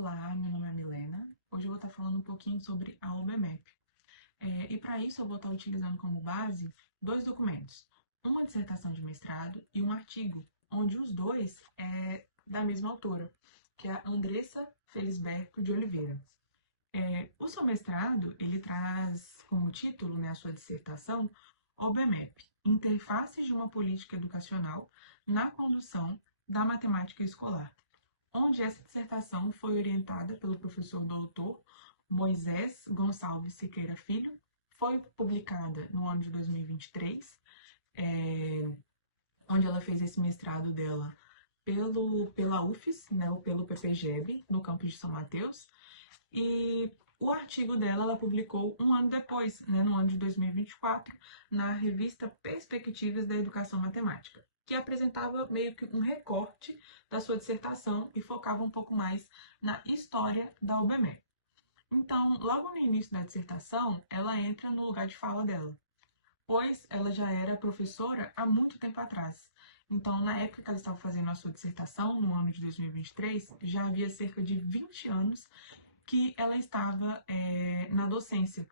Olá, meu nome é Milena. Hoje eu vou estar falando um pouquinho sobre a UBMEP. E para isso eu vou estar utilizando como base dois documentos, uma dissertação de mestrado e um artigo, onde os dois é da mesma autora, que é a Andressa Felisberto de Oliveira. O seu mestrado, ele traz como título, né, a sua dissertação, OBMEP, Interfaces de uma Política Educacional na Condução da Matemática Escolar, onde essa dissertação foi orientada pelo professor doutor Moisés Gonçalves Siqueira Filho, foi publicada no ano de 2023, onde ela fez esse mestrado dela pela UFES, né, ou pelo PPGEB, no campus de São Mateus, e o artigo dela ela publicou um ano depois, né, no ano de 2024, na revista Perspectivas da Educação Matemática, que apresentava meio que um recorte da sua dissertação e focava um pouco mais na história da UBME. Então, logo no início da dissertação, ela entra no lugar de fala dela, pois ela já era professora há muito tempo atrás. Então, na época que ela estava fazendo a sua dissertação, no ano de 2023, já havia cerca de 20 anos que ela estava na docência,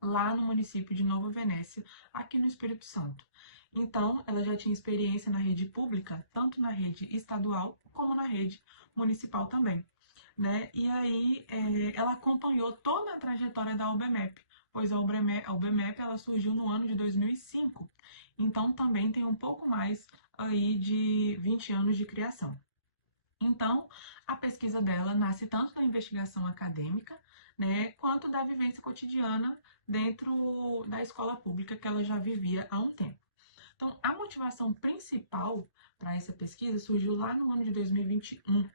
lá no município de Nova Venécia, aqui no Espírito Santo. Então, ela já tinha experiência na rede pública, tanto na rede estadual como na rede municipal também, né? E aí, ela acompanhou toda a trajetória da UBMEP, pois a UBMEP ela surgiu no ano de 2005, então também tem um pouco mais aí de 20 anos de criação. Então, a pesquisa dela nasce tanto da investigação acadêmica, né, quanto da vivência cotidiana dentro da escola pública que ela já vivia há um tempo. Então, a motivação principal para essa pesquisa surgiu lá no ano de 2021,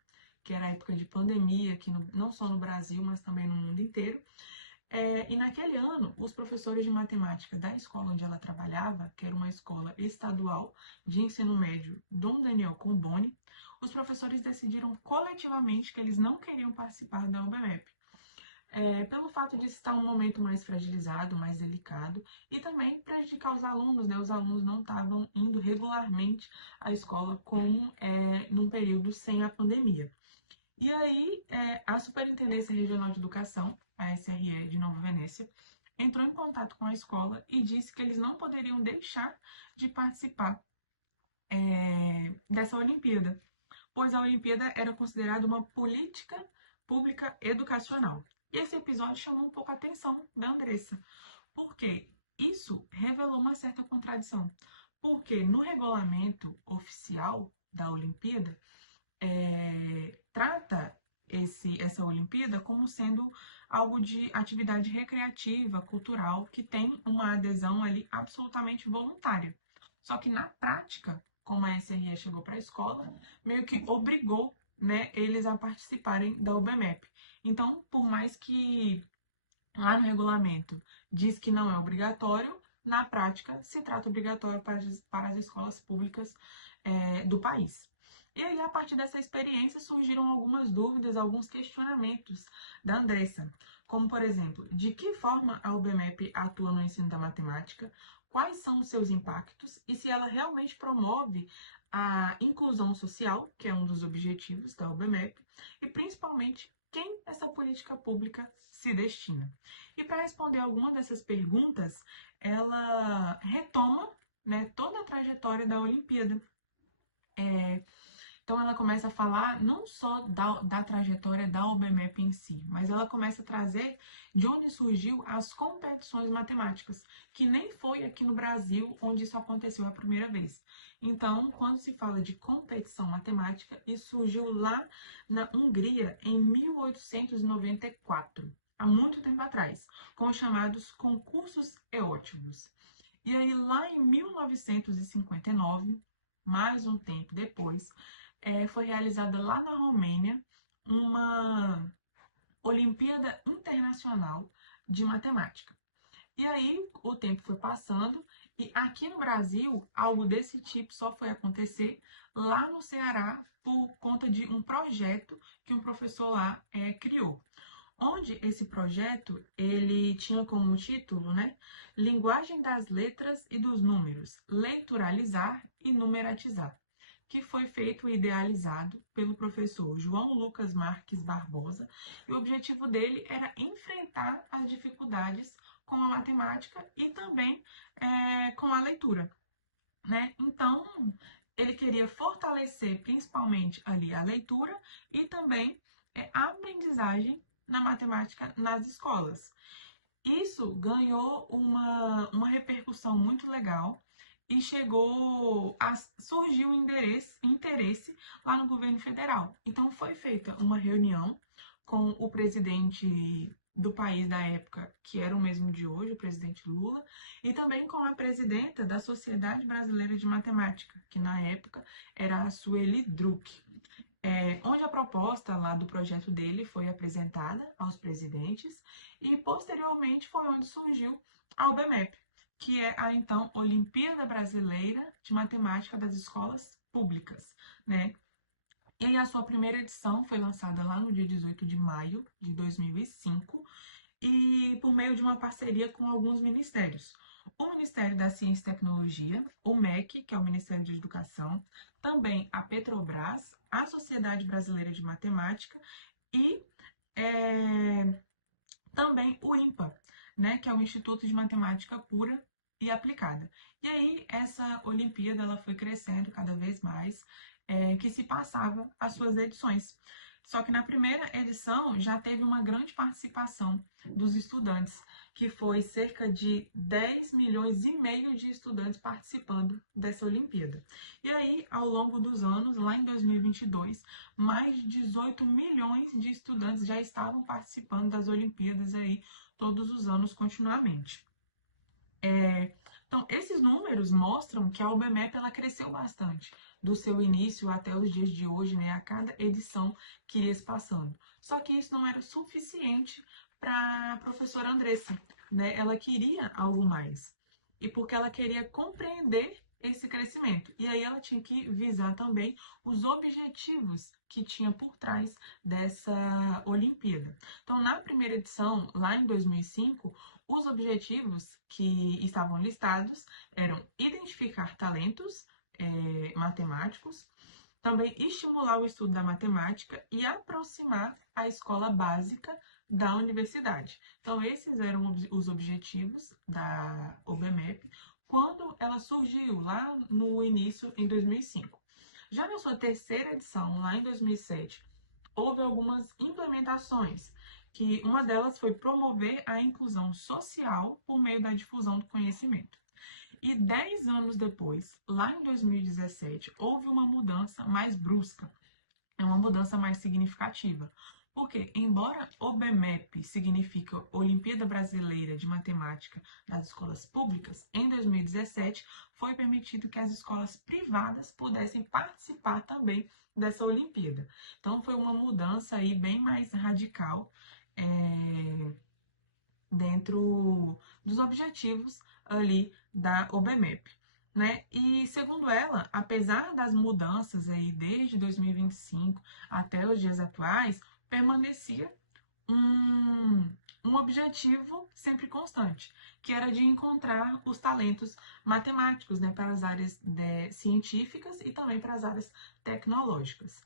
que era a época de pandemia, aqui não só no Brasil, mas também no mundo inteiro. E naquele ano, os professores de matemática da escola onde ela trabalhava, que era uma escola estadual de ensino médio, Dom Daniel Comboni, os professores decidiram coletivamente que eles não queriam participar da UBMEP. Pelo fato de estar um momento mais fragilizado, mais delicado, e também prejudicar os alunos, né? Os alunos não estavam indo regularmente à escola como num período sem a pandemia. E aí, a Superintendência Regional de Educação, a SRE de Nova Venécia, entrou em contato com a escola e disse que eles não poderiam deixar de participar dessa Olimpíada, pois a Olimpíada era considerada uma política pública educacional. E esse episódio chamou um pouco a atenção da Andressa, porque isso revelou uma certa contradição. Porque no regulamento oficial da Olimpíada, trata essa Olimpíada como sendo algo de atividade recreativa, cultural, que tem uma adesão ali absolutamente voluntária. Só que na prática, como a SRE chegou para a escola, meio que obrigou, né, eles a participarem da UBMEP. Então, por mais que lá no regulamento diz que não é obrigatório, na prática se trata obrigatório para as escolas públicas do país. E aí, a partir dessa experiência, surgiram algumas dúvidas, alguns questionamentos da Andressa, como, por exemplo, de que forma a UBMEP atua no ensino da matemática, quais são os seus impactos e se ela realmente promove a inclusão social, que é um dos objetivos da UBMEP, e principalmente quem essa política pública se destina. E para responder alguma dessas perguntas, ela retoma, né, toda a trajetória da Olimpíada. Então ela começa a falar não só da trajetória da UBMEP em si, mas ela começa a trazer de onde surgiu as competições matemáticas, que nem foi aqui no Brasil onde isso aconteceu a primeira vez. Então, quando se fala de competição matemática, isso surgiu lá na Hungria em 1894, há muito tempo atrás, com os chamados concursos eótimos. E aí, lá em 1959, mais um tempo depois, foi realizada lá na Romênia uma Olimpíada Internacional de Matemática. E aí o tempo foi passando e aqui no Brasil algo desse tipo só foi acontecer lá no Ceará por conta de um projeto que um professor lá criou. Onde esse projeto ele tinha como título, né, Linguagem das Letras e dos Números, Leituralizar e Numeratizar, que foi feito e idealizado pelo professor João Lucas Marques Barbosa, e o objetivo dele era enfrentar as dificuldades com a matemática e também com a leitura, né? Então, ele queria fortalecer principalmente ali a leitura e também a aprendizagem na matemática nas escolas. Isso ganhou uma repercussão muito legal e chegou a surgir um interesse lá no governo federal. Então foi feita uma reunião com o presidente do país da época, que era o mesmo de hoje, o presidente Lula, e também com a presidenta da Sociedade Brasileira de Matemática, que na época era a Sueli Druck. Onde a proposta lá do projeto dele foi apresentada aos presidentes e posteriormente foi onde surgiu a UBMEP, que é a então Olimpíada Brasileira de Matemática das Escolas Públicas, né? E aí a sua primeira edição foi lançada lá no dia 18 de maio de 2005 e por meio de uma parceria com alguns ministérios. O Ministério da Ciência e Tecnologia, o MEC, que é o Ministério de Educação, também a Petrobras, a Sociedade Brasileira de Matemática e também o INPA, né, que é o Instituto de Matemática Pura e Aplicada. E aí essa Olimpíada ela foi crescendo cada vez mais, que se passava as suas edições. Só que na primeira edição já teve uma grande participação dos estudantes, que foi cerca de 10 milhões e meio de estudantes participando dessa Olimpíada. E aí, ao longo dos anos, lá em 2022, mais de 18 milhões de estudantes já estavam participando das Olimpíadas aí todos os anos continuamente. Então, esses números mostram que a UBMEP ela cresceu bastante do seu início até os dias de hoje, né? A cada edição que ia se passando. Só que isso não era suficiente para a professora Andressa, né? Ela queria algo mais. E porque ela queria compreender esse crescimento. E aí ela tinha que visar também os objetivos que tinha por trás dessa Olimpíada. Então, na primeira edição, lá em 2005, os objetivos que estavam listados eram identificar talentos matemáticos, também estimular o estudo da matemática e aproximar a escola básica da universidade. Então, esses eram os objetivos da UBMEP quando ela surgiu lá no início, em 2005. Já na sua terceira edição, lá em 2007, houve algumas implementações, que uma delas foi promover a inclusão social por meio da difusão do conhecimento. E 10 anos depois, lá em 2017, houve uma mudança mais brusca, uma mudança mais significativa. Porque, embora OBMEP significa Olimpíada Brasileira de Matemática das Escolas Públicas, em 2017 foi permitido que as escolas privadas pudessem participar também dessa Olimpíada. Então, foi uma mudança aí bem mais radical dentro dos objetivos ali da OBMEP. Né? E segundo ela, apesar das mudanças aí desde 2025 até os dias atuais, permanecia um objetivo sempre constante, que era de encontrar os talentos matemáticos, né, para as áreas científicas e também para as áreas tecnológicas.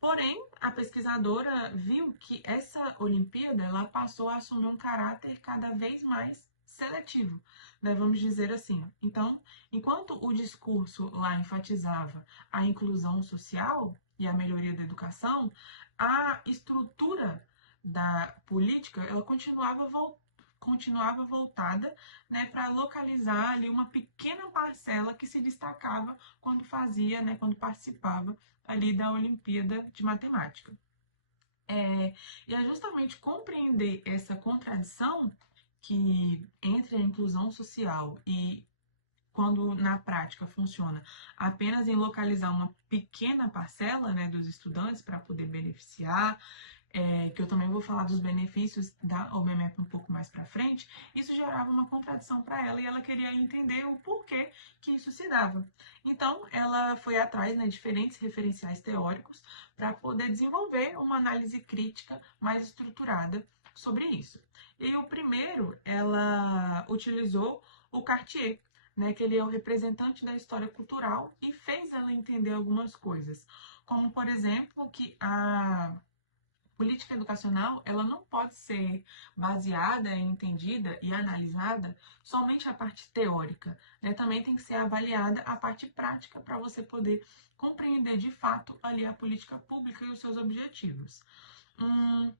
Porém, a pesquisadora viu que essa Olimpíada ela passou a assumir um caráter cada vez mais seletivo, né? Vamos dizer assim. Então, enquanto o discurso lá enfatizava a inclusão social e a melhoria da educação, a estrutura da política ela continuava voltada, né, para localizar ali uma pequena parcela que se destacava quando fazia, né, quando participava ali da Olimpíada de Matemática. E é justamente compreender essa contradição que entre a inclusão social e quando na prática funciona apenas em localizar uma pequena parcela, né, dos estudantes para poder beneficiar, que eu também vou falar dos benefícios da OBMEP um pouco mais para frente, isso gerava uma contradição para ela e ela queria entender o porquê que isso se dava. Então, ela foi atrás de diferentes referenciais teóricos para poder desenvolver uma análise crítica mais estruturada sobre isso. E o primeiro, ela utilizou o Cartier, né, que ele é o representante da história cultural e fez ela entender algumas coisas, como, por exemplo, que a política educacional, ela não pode ser baseada, entendida e analisada somente a parte teórica, né? Também tem que ser avaliada a parte prática para você poder compreender de fato ali a política pública e os seus objetivos. Hum,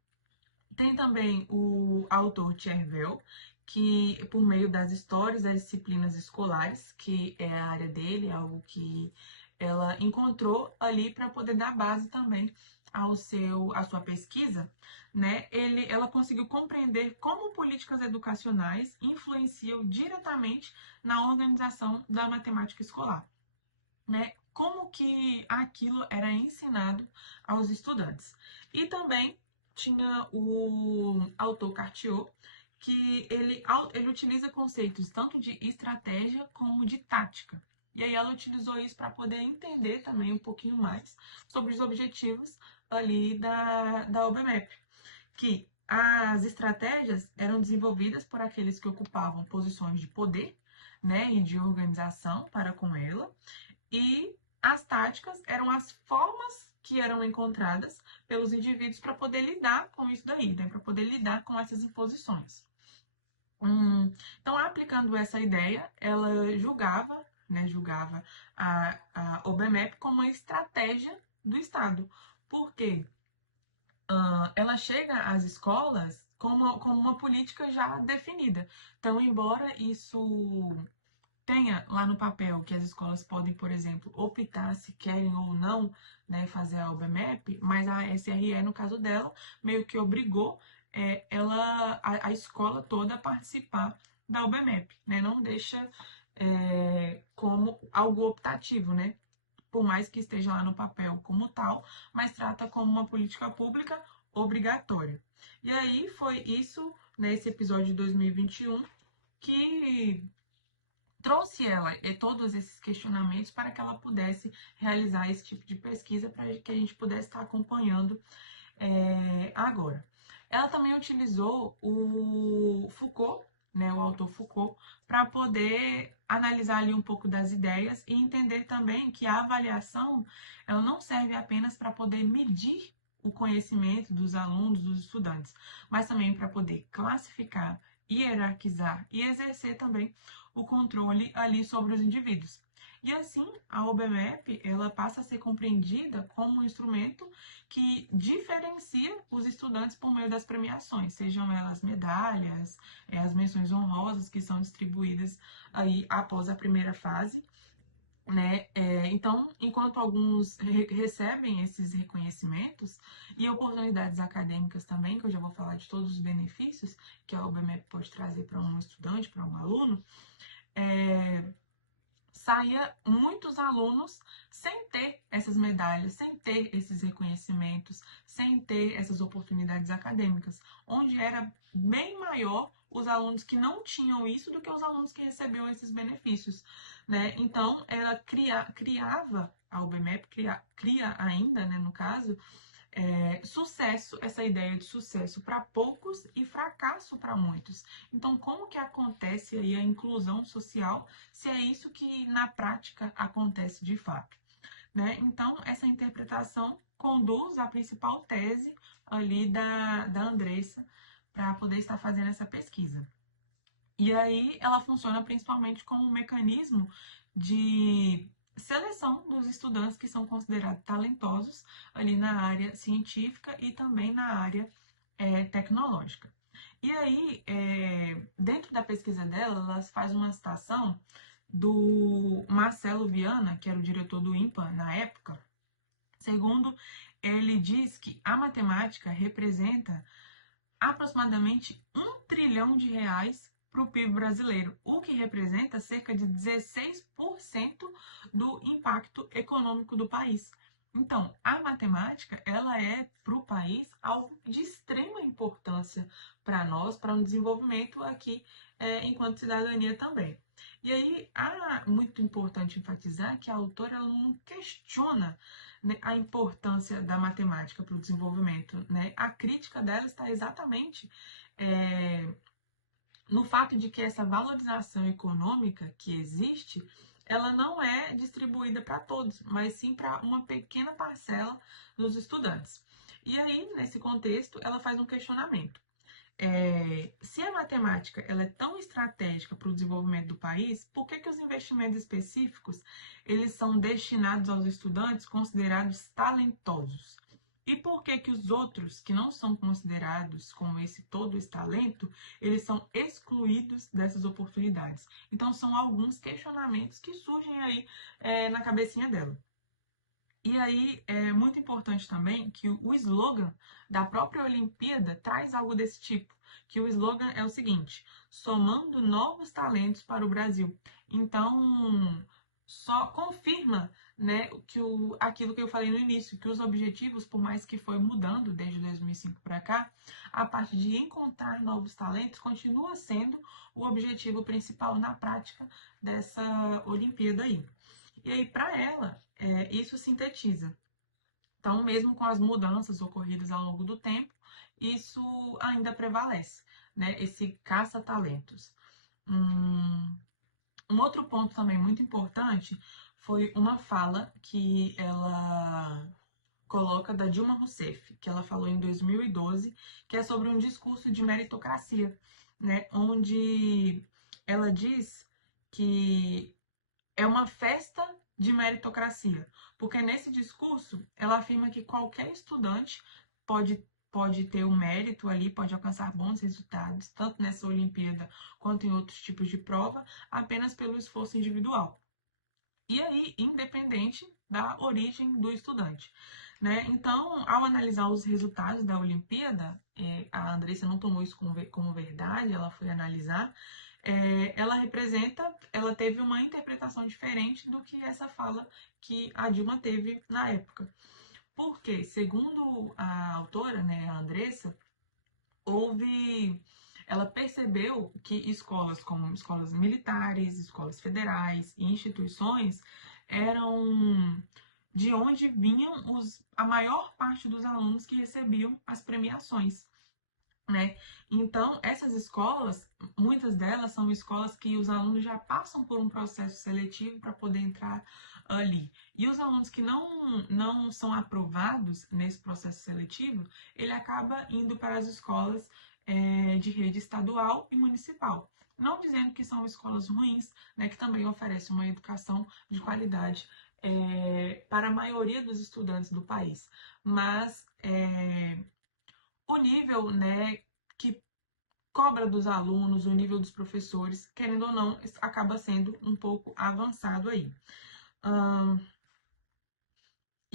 Tem também o autor Chervel, que por meio das histórias das disciplinas escolares, que é a área dele, algo que ela encontrou ali para poder dar base também à sua pesquisa, né? Ela conseguiu compreender como políticas educacionais influenciam diretamente na organização da matemática escolar, né? Como que aquilo era ensinado aos estudantes. E também tinha o autor Cartier, que ele utiliza conceitos tanto de estratégia como de tática. E aí ela utilizou isso para poder entender também um pouquinho mais sobre os objetivos ali da UBMEP, que as estratégias eram desenvolvidas por aqueles que ocupavam posições de poder, né, e de organização para com ela, e as táticas eram as formas que eram encontradas pelos indivíduos para poder lidar com isso daí, né? Para poder lidar com essas imposições. Então, aplicando essa ideia, ela julgava a OBMEP como uma estratégia do Estado. Por quê? Ela chega às escolas como uma política já definida. Então, embora isso tenha lá no papel que as escolas podem, por exemplo, optar se querem ou não, né, fazer a UBMEP, mas a SRE, no caso dela, meio que obrigou a escola toda a participar da UBMEP, né? Não deixa como algo optativo, né? Por mais que esteja lá no papel como tal, mas trata como uma política pública obrigatória. E aí foi isso, nesse episódio de 2021, que trouxe ela todos esses questionamentos para que ela pudesse realizar esse tipo de pesquisa para que a gente pudesse estar acompanhando agora. Ela também utilizou o Foucault, né, o autor Foucault, para poder analisar ali um pouco das ideias e entender também que a avaliação ela não serve apenas para poder medir o conhecimento dos alunos, dos estudantes, mas também para poder classificar, hierarquizar e exercer também o controle ali sobre os indivíduos. E assim, a OBMEP ela passa a ser compreendida como um instrumento que diferencia os estudantes por meio das premiações, sejam elas medalhas, as menções honrosas que são distribuídas aí após a primeira fase, né? Então, enquanto alguns recebem esses reconhecimentos e oportunidades acadêmicas também, que eu já vou falar de todos os benefícios que a OBMEP pode trazer para um estudante, para um aluno, saía muitos alunos sem ter essas medalhas, sem ter esses reconhecimentos, sem ter essas oportunidades acadêmicas, onde era bem maior os alunos que não tinham isso do que os alunos que recebiam esses benefícios, né? Então, ela criava, a UBMEP cria ainda, né, no caso, sucesso, essa ideia de sucesso para poucos e fracasso para muitos. Então, como que acontece aí a inclusão social, se é isso que na prática acontece de fato, né? Então, essa interpretação conduz à principal tese ali da Andressa para poder estar fazendo essa pesquisa. E aí ela funciona principalmente como um mecanismo de seleção dos estudantes que são considerados talentosos ali na área científica e também na área tecnológica. E aí, dentro da pesquisa dela, ela faz uma citação do Marcelo Viana, que era o diretor do INPA na época. Segundo, ele diz que a matemática representa aproximadamente R$ 1 trilhão para o PIB brasileiro, o que representa cerca de 16% do impacto econômico do país. Então, a matemática, ela é para o país algo de extrema importância para nós, para um desenvolvimento aqui enquanto cidadania também. E aí, muito importante enfatizar que a autora ela não questiona, né, a importância da matemática para o desenvolvimento, né? A crítica dela está exatamente no fato de que essa valorização econômica que existe, ela não é distribuída para todos, mas sim para uma pequena parcela dos estudantes. E aí, nesse contexto, ela faz um questionamento. Se a matemática ela é tão estratégica para o desenvolvimento do país, por que os investimentos específicos eles são destinados aos estudantes considerados talentosos? E por que os outros, que não são considerados como esse todo esse talento, eles são excluídos dessas oportunidades? Então, são alguns questionamentos que surgem aí na cabecinha dela. E aí é muito importante também que o slogan da própria Olimpíada traz algo desse tipo, que o slogan é o seguinte: somando novos talentos para o Brasil. Então, só confirma, né, aquilo que eu falei no início, que os objetivos, por mais que foi mudando desde 2005 para cá, a parte de encontrar novos talentos continua sendo o objetivo principal na prática dessa Olimpíada aí. E aí, para ela, isso sintetiza. Então, mesmo com as mudanças ocorridas ao longo do tempo, isso ainda prevalece, né? Esse caça-talentos. Um outro ponto também muito importante foi uma fala que ela coloca da Dilma Rousseff, que ela falou em 2012, que é sobre um discurso de meritocracia, né? Onde ela diz que é uma festa de meritocracia, porque nesse discurso ela afirma que qualquer estudante pode ter um mérito ali, pode alcançar bons resultados, tanto nessa Olimpíada quanto em outros tipos de prova, apenas pelo esforço individual. E aí, independente da origem do estudante. Né? Então, ao analisar os resultados da Olimpíada, a Andressa não tomou isso como verdade, ela foi analisar, ela teve uma interpretação diferente do que essa fala que a Dilma teve na época. Porque, segundo a autora, né, a Andressa, ela percebeu que escolas como escolas militares, escolas federais e instituições eram de onde vinham a maior parte dos alunos que recebiam as premiações. Né? Então, essas escolas, muitas delas são escolas que os alunos já passam por um processo seletivo para poder entrar ali. E os alunos que não são aprovados nesse processo seletivo, ele acaba indo para as escolas de rede estadual e municipal. Não dizendo que são escolas ruins, né, que também oferecem uma educação de qualidade para a maioria dos estudantes do país. Mas o nível, né, que cobra dos alunos, o nível dos professores, querendo ou não, acaba sendo um pouco avançado aí.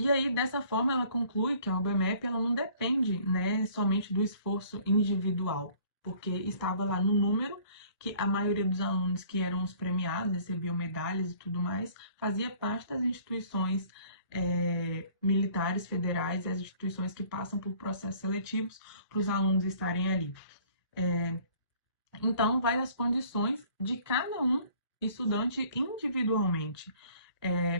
E aí, dessa forma, ela conclui que a UBMEP ela não depende, né, somente do esforço individual, porque estava lá no número que a maioria dos alunos que eram os premiados, recebiam medalhas e tudo mais, fazia parte das instituições militares federais e as instituições que passam por processos seletivos para os alunos estarem ali. Então, vai as condições de cada um estudante individualmente.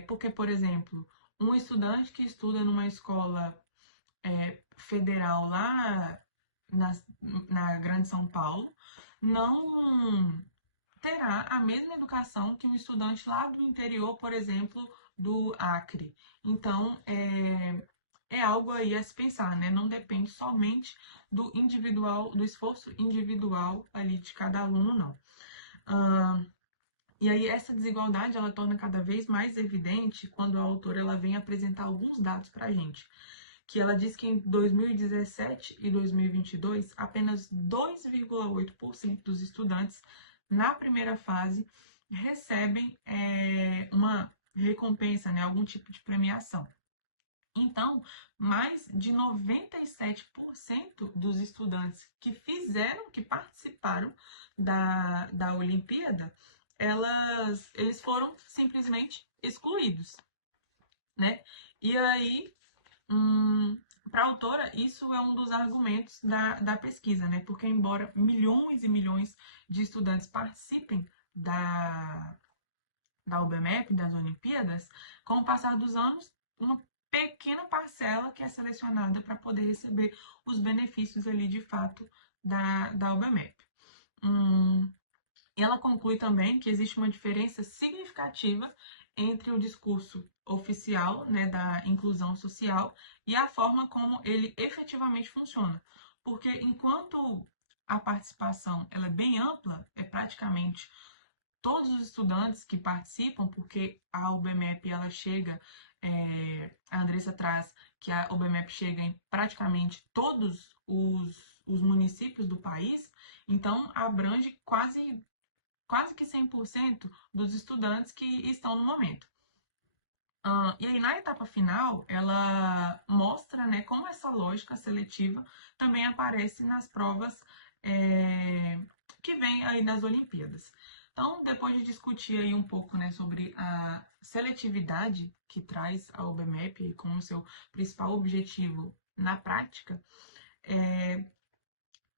Porque, por exemplo, um estudante que estuda numa escola federal lá na Grande São Paulo não terá a mesma educação que um estudante lá do interior, por exemplo, do Acre. Então, é algo aí a se pensar, né? Não depende somente do individual, do esforço individual ali de cada aluno, não. E aí essa desigualdade ela torna cada vez mais evidente quando a autora ela vem apresentar alguns dados para a gente. Que ela diz que em 2017 e 2022, apenas 2,8% dos estudantes na primeira fase recebem uma recompensa, né, algum tipo de premiação. Então, mais de 97% dos estudantes que participaram da Olimpíada, eles foram simplesmente excluídos, né? E aí, para a autora, isso é um dos argumentos da pesquisa, né? Porque embora milhões e milhões de estudantes participem da UBMEP, das Olimpíadas, com o passar dos anos, uma pequena parcela que é selecionada para poder receber os benefícios ali de fato da UBMEP. Ela conclui também que existe uma diferença significativa entre o discurso oficial, né, da inclusão social e a forma como ele efetivamente funciona. Porque enquanto a participação ela é bem ampla, é praticamente todos os estudantes que participam, porque a UBMEP ela chega, a Andressa traz que a UBMEP chega em praticamente todos os municípios do país, então abrange quase que 100% dos estudantes que estão no momento. E aí, na etapa final, ela mostra, né, como essa lógica seletiva também aparece nas provas que vem aí nas Olimpíadas. Então, depois de discutir aí um pouco, né, sobre a seletividade que traz a UBMEP como seu principal objetivo na prática,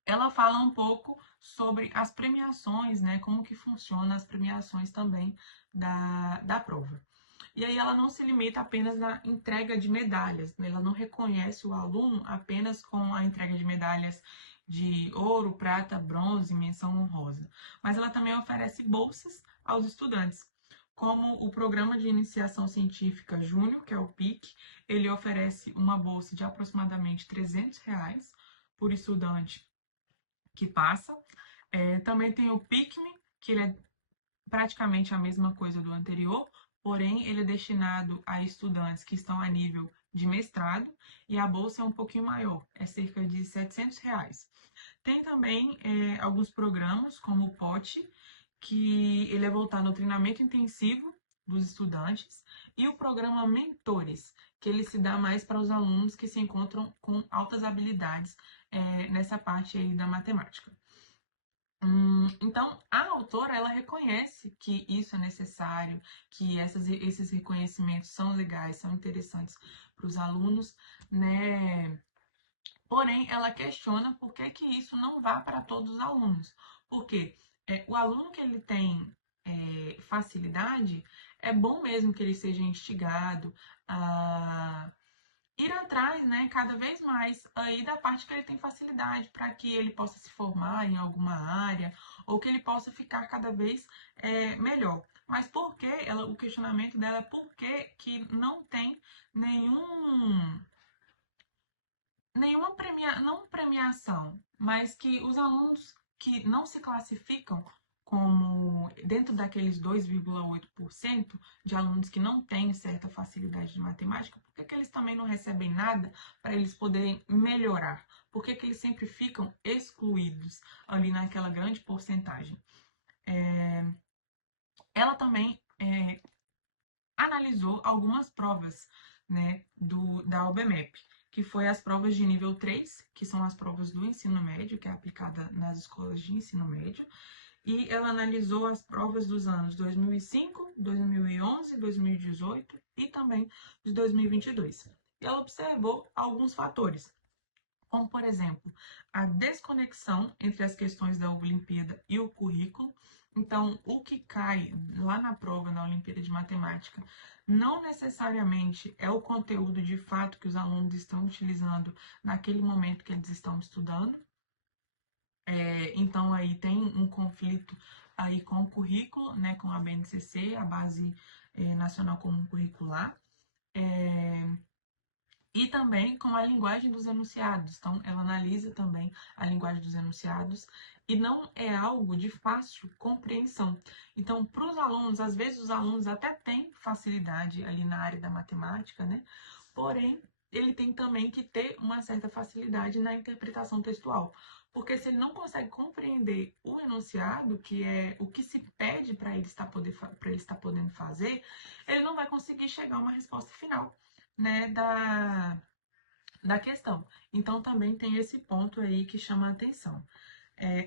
ela fala um pouco sobre as premiações, né, como que funcionam as premiações também da prova. E aí ela não se limita apenas na entrega de medalhas, né? Ela não reconhece o aluno apenas com a entrega de medalhas de ouro, prata, bronze, menção honrosa, mas ela também oferece bolsas aos estudantes, como o Programa de Iniciação Científica Júnior, que é o PIC. Ele oferece uma bolsa de aproximadamente R$ 300 por estudante que passa. Também tem o PICME, que ele é praticamente a mesma coisa do anterior, porém ele é destinado a estudantes que estão a nível de mestrado e a bolsa é um pouquinho maior, é cerca de R$ 700. Tem também alguns programas, como o POT, que ele é voltado ao treinamento intensivo dos estudantes, e o programa Mentores, que ele se dá mais para os alunos que se encontram com altas habilidades nessa parte aí da matemática. Então, a autora ela reconhece que isso é necessário, que esses reconhecimentos são legais, são interessantes para os alunos, né? Porém, ela questiona por que que isso não vá para todos os alunos. Porque o aluno que ele tem facilidade, é bom mesmo que ele seja instigado a ir atrás, né, cada vez mais aí da parte que ele tem facilidade, para que ele possa se formar em alguma área ou que ele possa ficar cada vez melhor. Mas por que o questionamento dela é por que não tem nenhum não premiação, mas que os alunos que não se classificam como dentro daqueles 2,8% de alunos que não têm certa facilidade de matemática, por que eles também não recebem nada para eles poderem melhorar? Por que eles sempre ficam excluídos ali naquela grande porcentagem? Ela também analisou algumas provas, né, da UBMEP, que foi as provas de nível 3, que são as provas do ensino médio, que é aplicada nas escolas de ensino médio, e ela analisou as provas dos anos 2005, 2011, 2018 e também de 2022. E ela observou alguns fatores, como, por exemplo, a desconexão entre as questões da Olimpíada e o currículo. Então, o que cai lá na prova, na Olimpíada de Matemática, não necessariamente é o conteúdo de fato que os alunos estão utilizando naquele momento que eles estão estudando. Então, aí tem um conflito aí com o currículo, né, com a BNCC, a Base Nacional Comum Curricular. E também com a linguagem dos enunciados. Então, ela analisa também a linguagem dos enunciados e não é algo de fácil compreensão. Então, para os alunos, às vezes os alunos até têm facilidade ali na área da matemática, né? Porém, ele tem também que ter uma certa facilidade na interpretação textual. Porque se ele não consegue compreender o enunciado, que é o que se pede para ele estar podendo fazer, ele não vai conseguir chegar a uma resposta final, né, da questão. Então, também tem esse ponto aí que chama a atenção.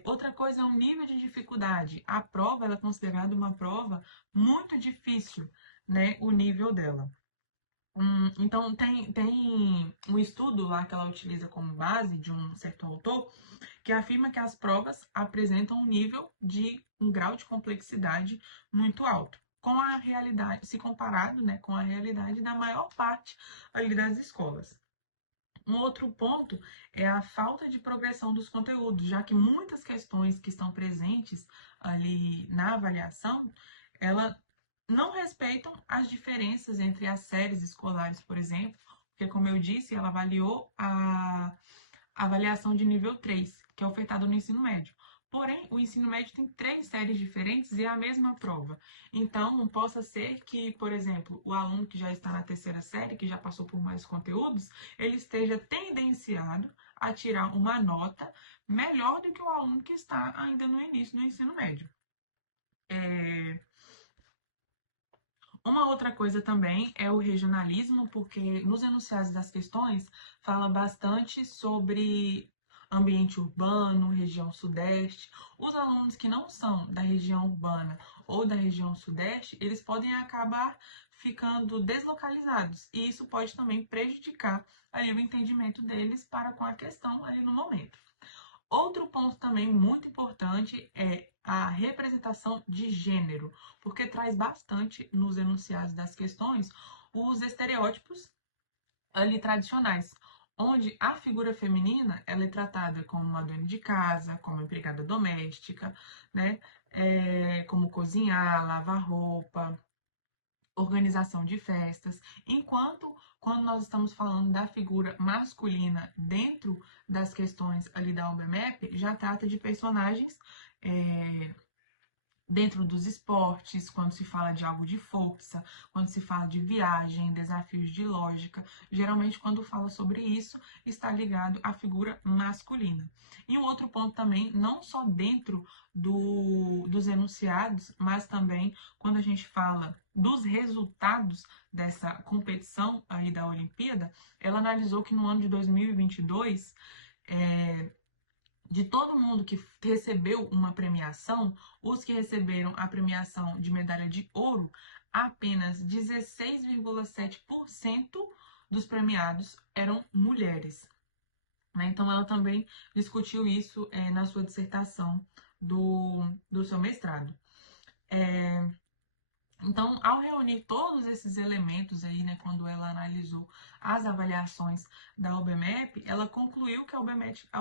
Outra coisa é o nível de dificuldade. A prova ela é considerada uma prova muito difícil, né, o nível dela. Então, tem um estudo lá que ela utiliza como base de um certo autor que afirma que as provas apresentam um grau de complexidade muito alto, com a realidade, se comparado, né, com a realidade da maior parte ali das escolas. Um outro ponto é a falta de progressão dos conteúdos, já que muitas questões que estão presentes ali na avaliação, ela não respeitam as diferenças entre as séries escolares, por exemplo, porque, como eu disse, ela avaliou a avaliação de nível 3, que é ofertada no ensino médio. Porém, o ensino médio tem 3 séries diferentes e é a mesma prova. Então, possa ser que, por exemplo, o aluno que já está na 3ª série, que já passou por mais conteúdos, ele esteja tendenciado a tirar uma nota melhor do que o aluno que está ainda no início do ensino médio. Uma outra coisa também é o regionalismo, porque nos enunciados das questões fala bastante sobre ambiente urbano, região sudeste. Os alunos que não são da região urbana ou da região sudeste, eles podem acabar ficando deslocalizados, e isso pode também prejudicar aí o entendimento deles para com a questão ali no momento. Outro ponto também muito importante é a representação de gênero, porque traz bastante nos enunciados das questões os estereótipos ali tradicionais, onde a figura feminina ela é tratada como uma dona de casa, como empregada doméstica, né? Como cozinhar, lavar roupa, organização de festas, enquanto quando nós estamos falando da figura masculina dentro das questões ali da OBMEP, já trata de personagens dentro dos esportes, quando se fala de algo de força, quando se fala de viagem, desafios de lógica, geralmente quando fala sobre isso, está ligado à figura masculina. E um outro ponto também, não só dentro dos enunciados, mas também quando a gente fala dos resultados dessa competição aí da Olimpíada, ela analisou que no ano de 2022, de todo mundo que recebeu uma premiação, os que receberam a premiação de medalha de ouro, apenas 16,7% dos premiados eram mulheres. Então, ela também discutiu isso na sua dissertação do seu mestrado. Então, ao reunir todos esses elementos aí, né, quando ela analisou as avaliações da OBMEP, ela concluiu que a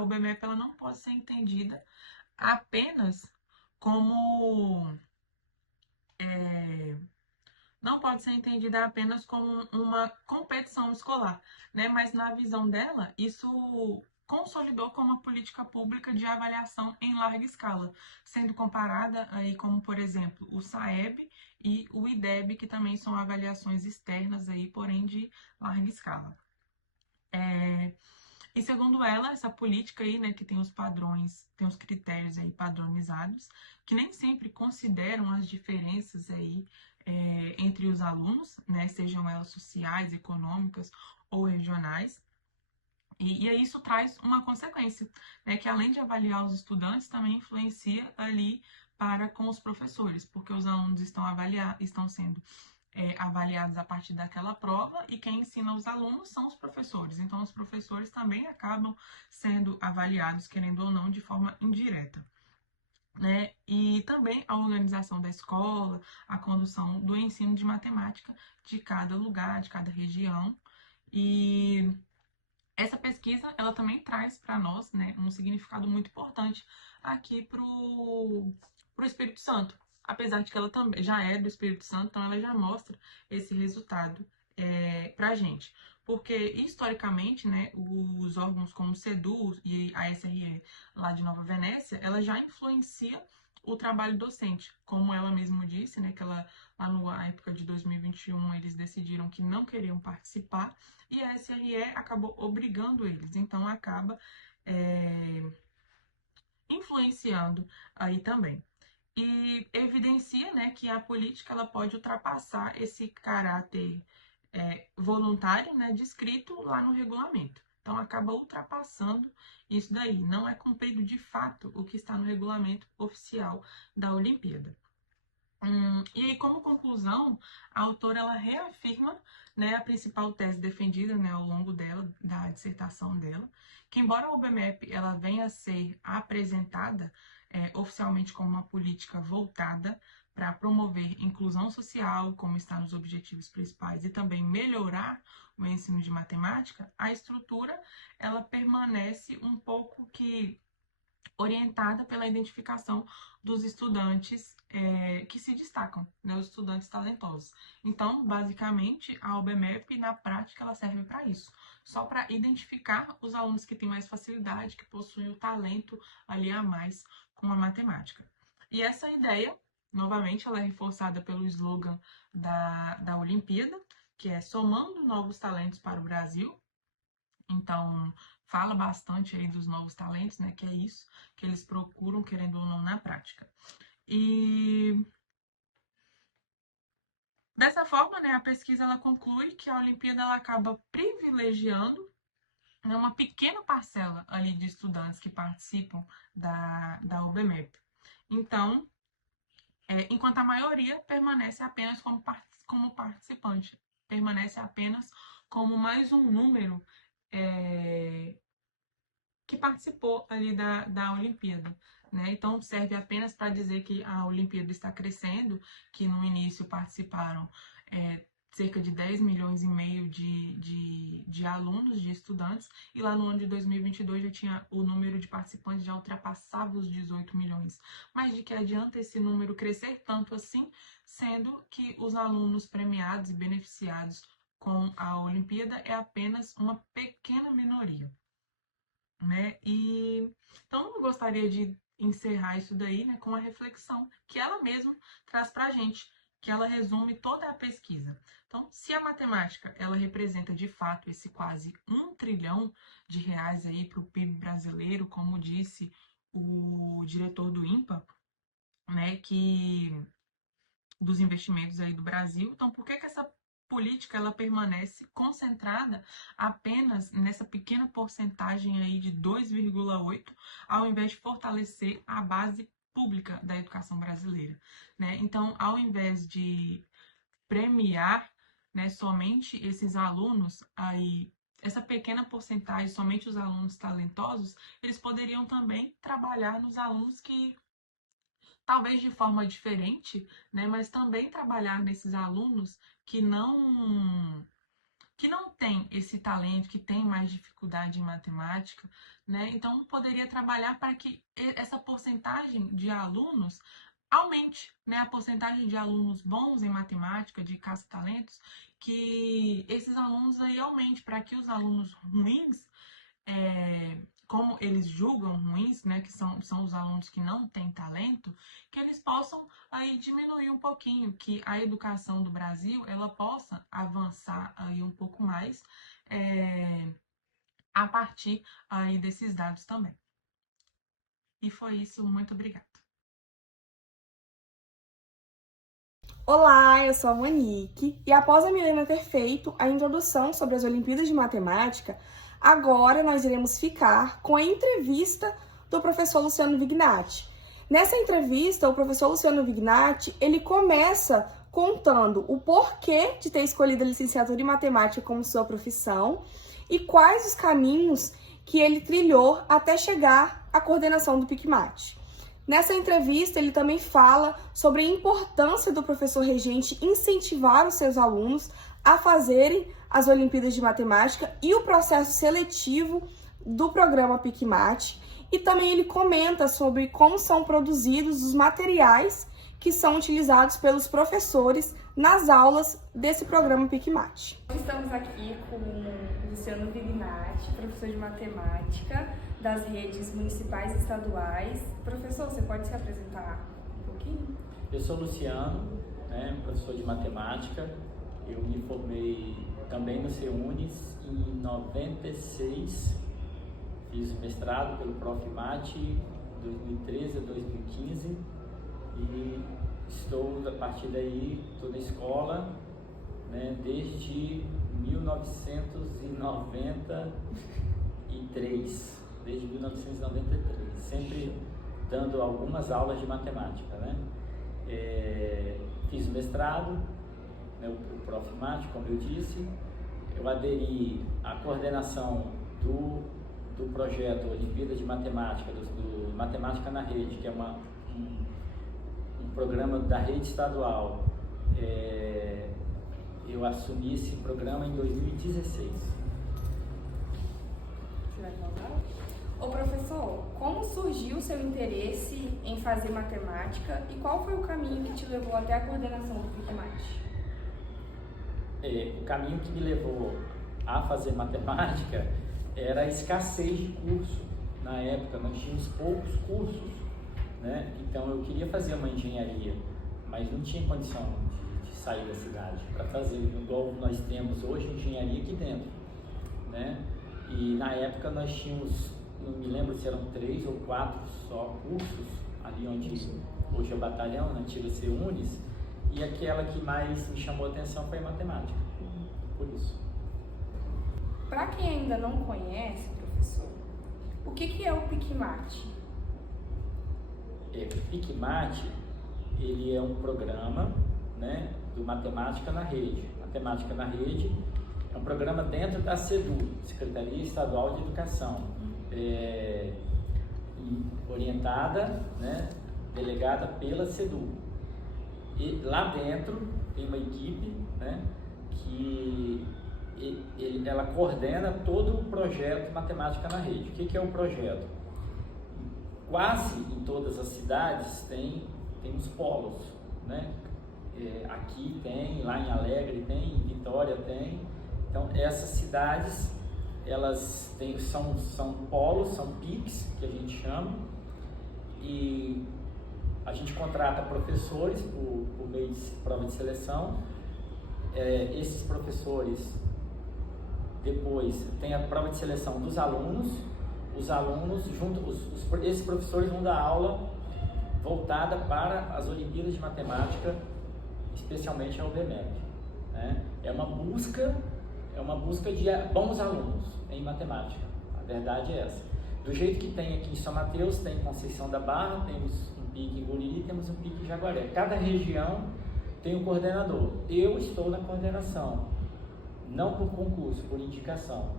OBMEP ela não pode ser entendida apenas como não pode ser entendida apenas como uma competição escolar, né? Mas na visão dela, isso consolidou como uma política pública de avaliação em larga escala, sendo comparada aí como, por exemplo, o SAEB e o IDEB, que também são avaliações externas aí, porém de larga escala. E segundo ela, essa política aí, né, que tem os padrões, tem os critérios aí padronizados, que nem sempre consideram as diferenças aí entre os alunos, né, sejam elas sociais, econômicas ou regionais. E aí isso traz uma consequência, né, que além de avaliar os estudantes, também influencia ali para com os professores, porque os alunos estão sendo avaliados a partir daquela prova, e quem ensina os alunos são os professores. Então, os professores também acabam sendo avaliados, querendo ou não, de forma indireta. Né? E também a organização da escola, a condução do ensino de matemática de cada lugar, de cada região. E essa pesquisa, ela também traz para nós, né, um significado muito importante aqui para o Espírito Santo. Apesar de que ela também já é do Espírito Santo, então ela já mostra esse resultado para a gente. Porque, historicamente, né, os órgãos como o SEDU e a SRE lá de Nova Venécia, ela já influencia o trabalho docente. Como ela mesma disse, né, que ela, lá na época de 2021, eles decidiram que não queriam participar, e a SRE acabou obrigando eles. Então, acaba influenciando aí também. E evidencia, né, que a política ela pode ultrapassar esse caráter voluntário, né, descrito lá no regulamento. Então, acaba ultrapassando isso daí. Não é cumprido de fato o que está no regulamento oficial da Olimpíada. E aí, como conclusão, a autora ela reafirma, né, a principal tese defendida, né, ao longo da dissertação dela, que embora a OBMEP ela venha a ser apresentada oficialmente como uma política voltada para promover inclusão social, como está nos objetivos principais, e também melhorar o ensino de matemática, a estrutura ela permanece um pouco que orientada pela identificação dos estudantes que se destacam, né, os estudantes talentosos. Então, basicamente, a OBMEP, na prática, ela serve para isso, só para identificar os alunos que têm mais facilidade, que possuem o talento ali a mais com a matemática. E essa ideia, novamente, ela é reforçada pelo slogan da Olimpíada, que é somando novos talentos para o Brasil. Então, fala bastante aí dos novos talentos, né? Que é isso que eles procuram, querendo ou não, na prática. E dessa forma, né, a pesquisa ela conclui que a Olimpíada ela acaba privilegiando, né, uma pequena parcela ali de estudantes que participam da UBMEP. Então, enquanto a maioria permanece apenas como participante, permanece apenas como mais um número que participou ali da Olimpíada. Né? Então, serve apenas para dizer que a Olimpíada está crescendo, que no início participaram cerca de 10 milhões e meio de alunos, de estudantes, e lá no ano de 2022 já tinha o número de participantes já ultrapassava os 18 milhões. Mas de que adianta esse número crescer tanto assim, sendo que os alunos premiados e beneficiados com a Olimpíada é apenas uma pequena minoria. Né? E então eu gostaria de encerrar isso daí, né, com uma reflexão que ela mesma traz para a gente, que ela resume toda a pesquisa. Então, se a matemática ela representa de fato esse quase 1 trilhão de reais aí para o PIB brasileiro, como disse o diretor do INPA, né, que dos investimentos aí do Brasil, então por que essa política ela permanece concentrada apenas nessa pequena porcentagem aí de 2,8, ao invés de fortalecer a base pública da educação brasileira, né? Então, ao invés de premiar, né, somente esses alunos aí, essa pequena porcentagem, somente os alunos talentosos, eles poderiam também trabalhar nos alunos que talvez de forma diferente, né, mas também trabalhar nesses alunos que não têm esse talento, que têm mais dificuldade em matemática, né? Então poderia trabalhar para que essa porcentagem de alunos aumente, né, a porcentagem de alunos bons em matemática, de caça-talentos, que esses alunos aí aumente, para que os alunos ruins como eles julgam ruins, né, que são os alunos que não têm talento, que eles possam aí diminuir um pouquinho, que a educação do Brasil ela possa avançar aí um pouco mais a partir aí desses dados também. E foi isso, muito obrigada. Olá, eu sou a Monique e após a Milena ter feito a introdução sobre as Olimpíadas de Matemática, agora nós iremos ficar com a entrevista do professor Luciano Vignati. Nessa entrevista, o professor Luciano Vignati, ele começa contando o porquê de ter escolhido a licenciatura em Matemática como sua profissão e quais os caminhos que ele trilhou até chegar à coordenação do PICMAT. Nessa entrevista, ele também fala sobre a importância do professor regente incentivar os seus alunos a fazerem as Olimpíadas de Matemática e o processo seletivo do programa PICMAT. E também ele comenta sobre como são produzidos os materiais que são utilizados pelos professores nas aulas desse programa PICMAT. Estamos aqui com o Luciano Vignati, professor de matemática das redes municipais e estaduais. Professor, você pode se apresentar um pouquinho? Eu sou Luciano, né, professor de matemática. Eu me formei também no CEUNES em 96. Fiz o mestrado pelo ProfMat 2013 a 2015 e estou, a partir daí, estou na escola, né, desde 1993, sempre dando algumas aulas de matemática, né? Fiz o mestrado, né, o ProfMat, como eu disse, eu aderi à coordenação do do projeto Olimpíada de Matemática, do Matemática na Rede, que é um programa da rede estadual, eu assumi esse programa em 2016. Você vai falar? Ô professor, como surgiu o seu interesse em fazer matemática e qual foi o caminho que te levou até a coordenação do PICMAT? O caminho que me levou a fazer matemática era a escassez de curso. Na época nós tínhamos poucos cursos, né? Então eu queria fazer uma engenharia, mas não tinha condição de sair da cidade para fazer, igual nós temos hoje engenharia aqui dentro, né? E na época nós tínhamos, não me lembro se eram 3 ou 4 só cursos, ali onde hoje é o batalhão, na antiga CEUNES, e aquela que mais me chamou a atenção foi a matemática, por isso. Para quem ainda não conhece, professor, o que é o PICMAT? O PICMAT, ele é um programa, né, do Matemática na Rede. Matemática na Rede é um programa dentro da SEDU, Secretaria Estadual de Educação, orientada, né, delegada pela SEDU. E lá dentro tem uma equipe, né, que ela coordena todo o projeto Matemática na Rede. O que é o projeto? Quase em todas as cidades tem os polos, né? Aqui tem, lá em Alegre tem, em Vitória tem. Então essas cidades, elas são polos, são PICs, que a gente chama, e a gente contrata professores por meio de prova de seleção. Esses professores, depois tem a prova de seleção dos alunos. Os alunos, esses professores vão dar aula voltada para as Olimpíadas de Matemática, especialmente a UBMEC, né? É uma busca de bons alunos em matemática. A verdade é essa. Do jeito que tem aqui em São Mateus, tem em Conceição da Barra, temos um PIC em Guriri, temos um PIC em Jaguaré. Cada região tem um coordenador. Eu estou na coordenação, não por concurso, por indicação,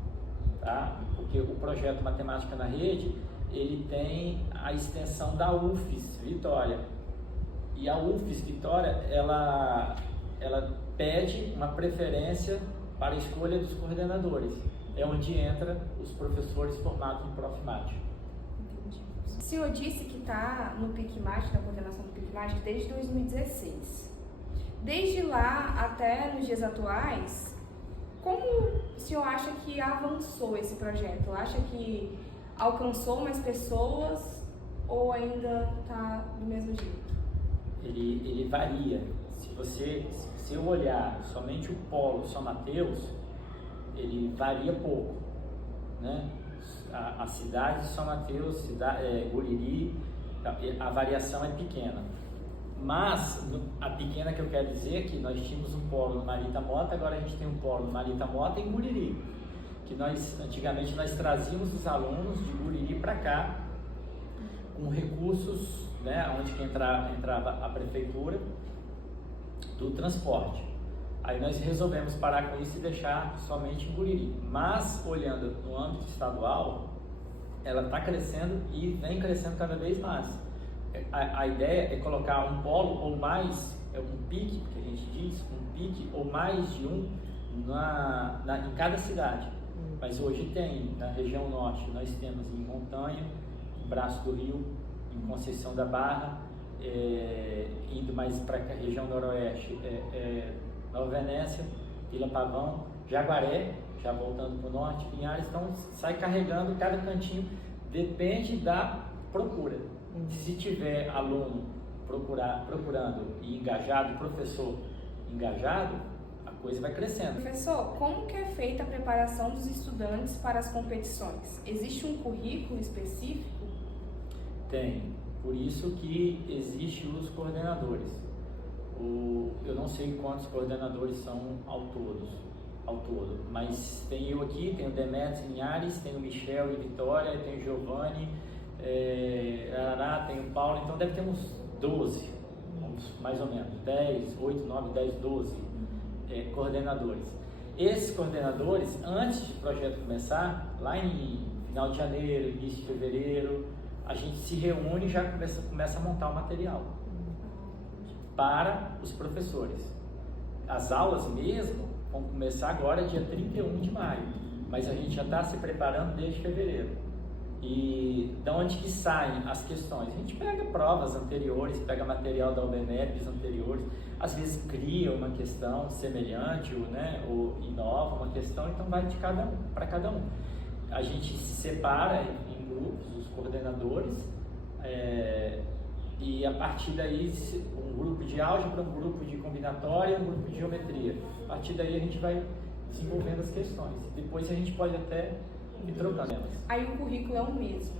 tá? Porque o projeto Matemática na Rede, ele tem a extensão da UFES Vitória. E a UFES Vitória, ela pede uma preferência para a escolha dos coordenadores. É onde entra os professores formados em ProfMat. Entendi. O senhor disse que está no PICMAT, na coordenação do PICMAT, desde 2016. Desde lá até nos dias atuais, como o senhor acha que avançou esse projeto? Acha que alcançou mais pessoas ou ainda está do mesmo jeito? Ele varia. Se eu olhar somente o polo São Mateus, ele varia pouco, né? A cidade de São Mateus, Guriri, a variação é pequena. Mas a pequena que eu quero dizer é que nós tínhamos um polo no Marita Mota, agora a gente tem um polo no Marita Mota e em Guriri. Que antigamente nós trazíamos os alunos de Guriri para cá com recursos, né, onde que entrava a prefeitura do transporte. Aí nós resolvemos parar com isso e deixar somente em Guriri. Mas olhando no âmbito estadual, ela está crescendo e vem crescendo cada vez mais. A ideia é colocar um polo ou mais, um PIC, que a gente diz, um PIC ou mais de um em cada cidade. Mas hoje tem, na região norte, nós temos em Montanha, em Braço do Rio, em Conceição da Barra, indo mais para a região noroeste, Nova Venécia, Vila Pavão, Jaguaré, já voltando para o norte, Pinhares. Então sai carregando cada cantinho, depende da procura. Se tiver aluno procurando e engajado, professor engajado, a coisa vai crescendo. Professor, como que é feita a preparação dos estudantes para as competições? Existe um currículo específico? Tem, por isso que existem os coordenadores. Eu não sei quantos coordenadores são ao todo, mas tem eu aqui, tem o Demetrios em Linhares, tem o Michel em Vitória, tem o Giovanni, Arará, tem o Paulo, então deve ter uns 12, mais ou menos, 10, 8, 9, 10, 12 coordenadores. Esses coordenadores, antes do projeto começar, lá em final de janeiro, início de fevereiro, a gente se reúne e já começa a montar o material para os professores. As aulas mesmo vão começar agora dia 31 de maio, mas a gente já está se preparando desde fevereiro. E de onde que saem as questões? A gente pega provas anteriores, pega material da UBMEPs anteriores, às vezes cria uma questão semelhante, né, ou inova uma questão, então vai de para cada um. A gente se separa em grupos, os coordenadores, e a partir daí um grupo de álgebra, um grupo de combinatória, um grupo de geometria. A partir daí a gente vai desenvolvendo as questões. Depois a gente pode até ir trocando elas. Aí o currículo é o mesmo,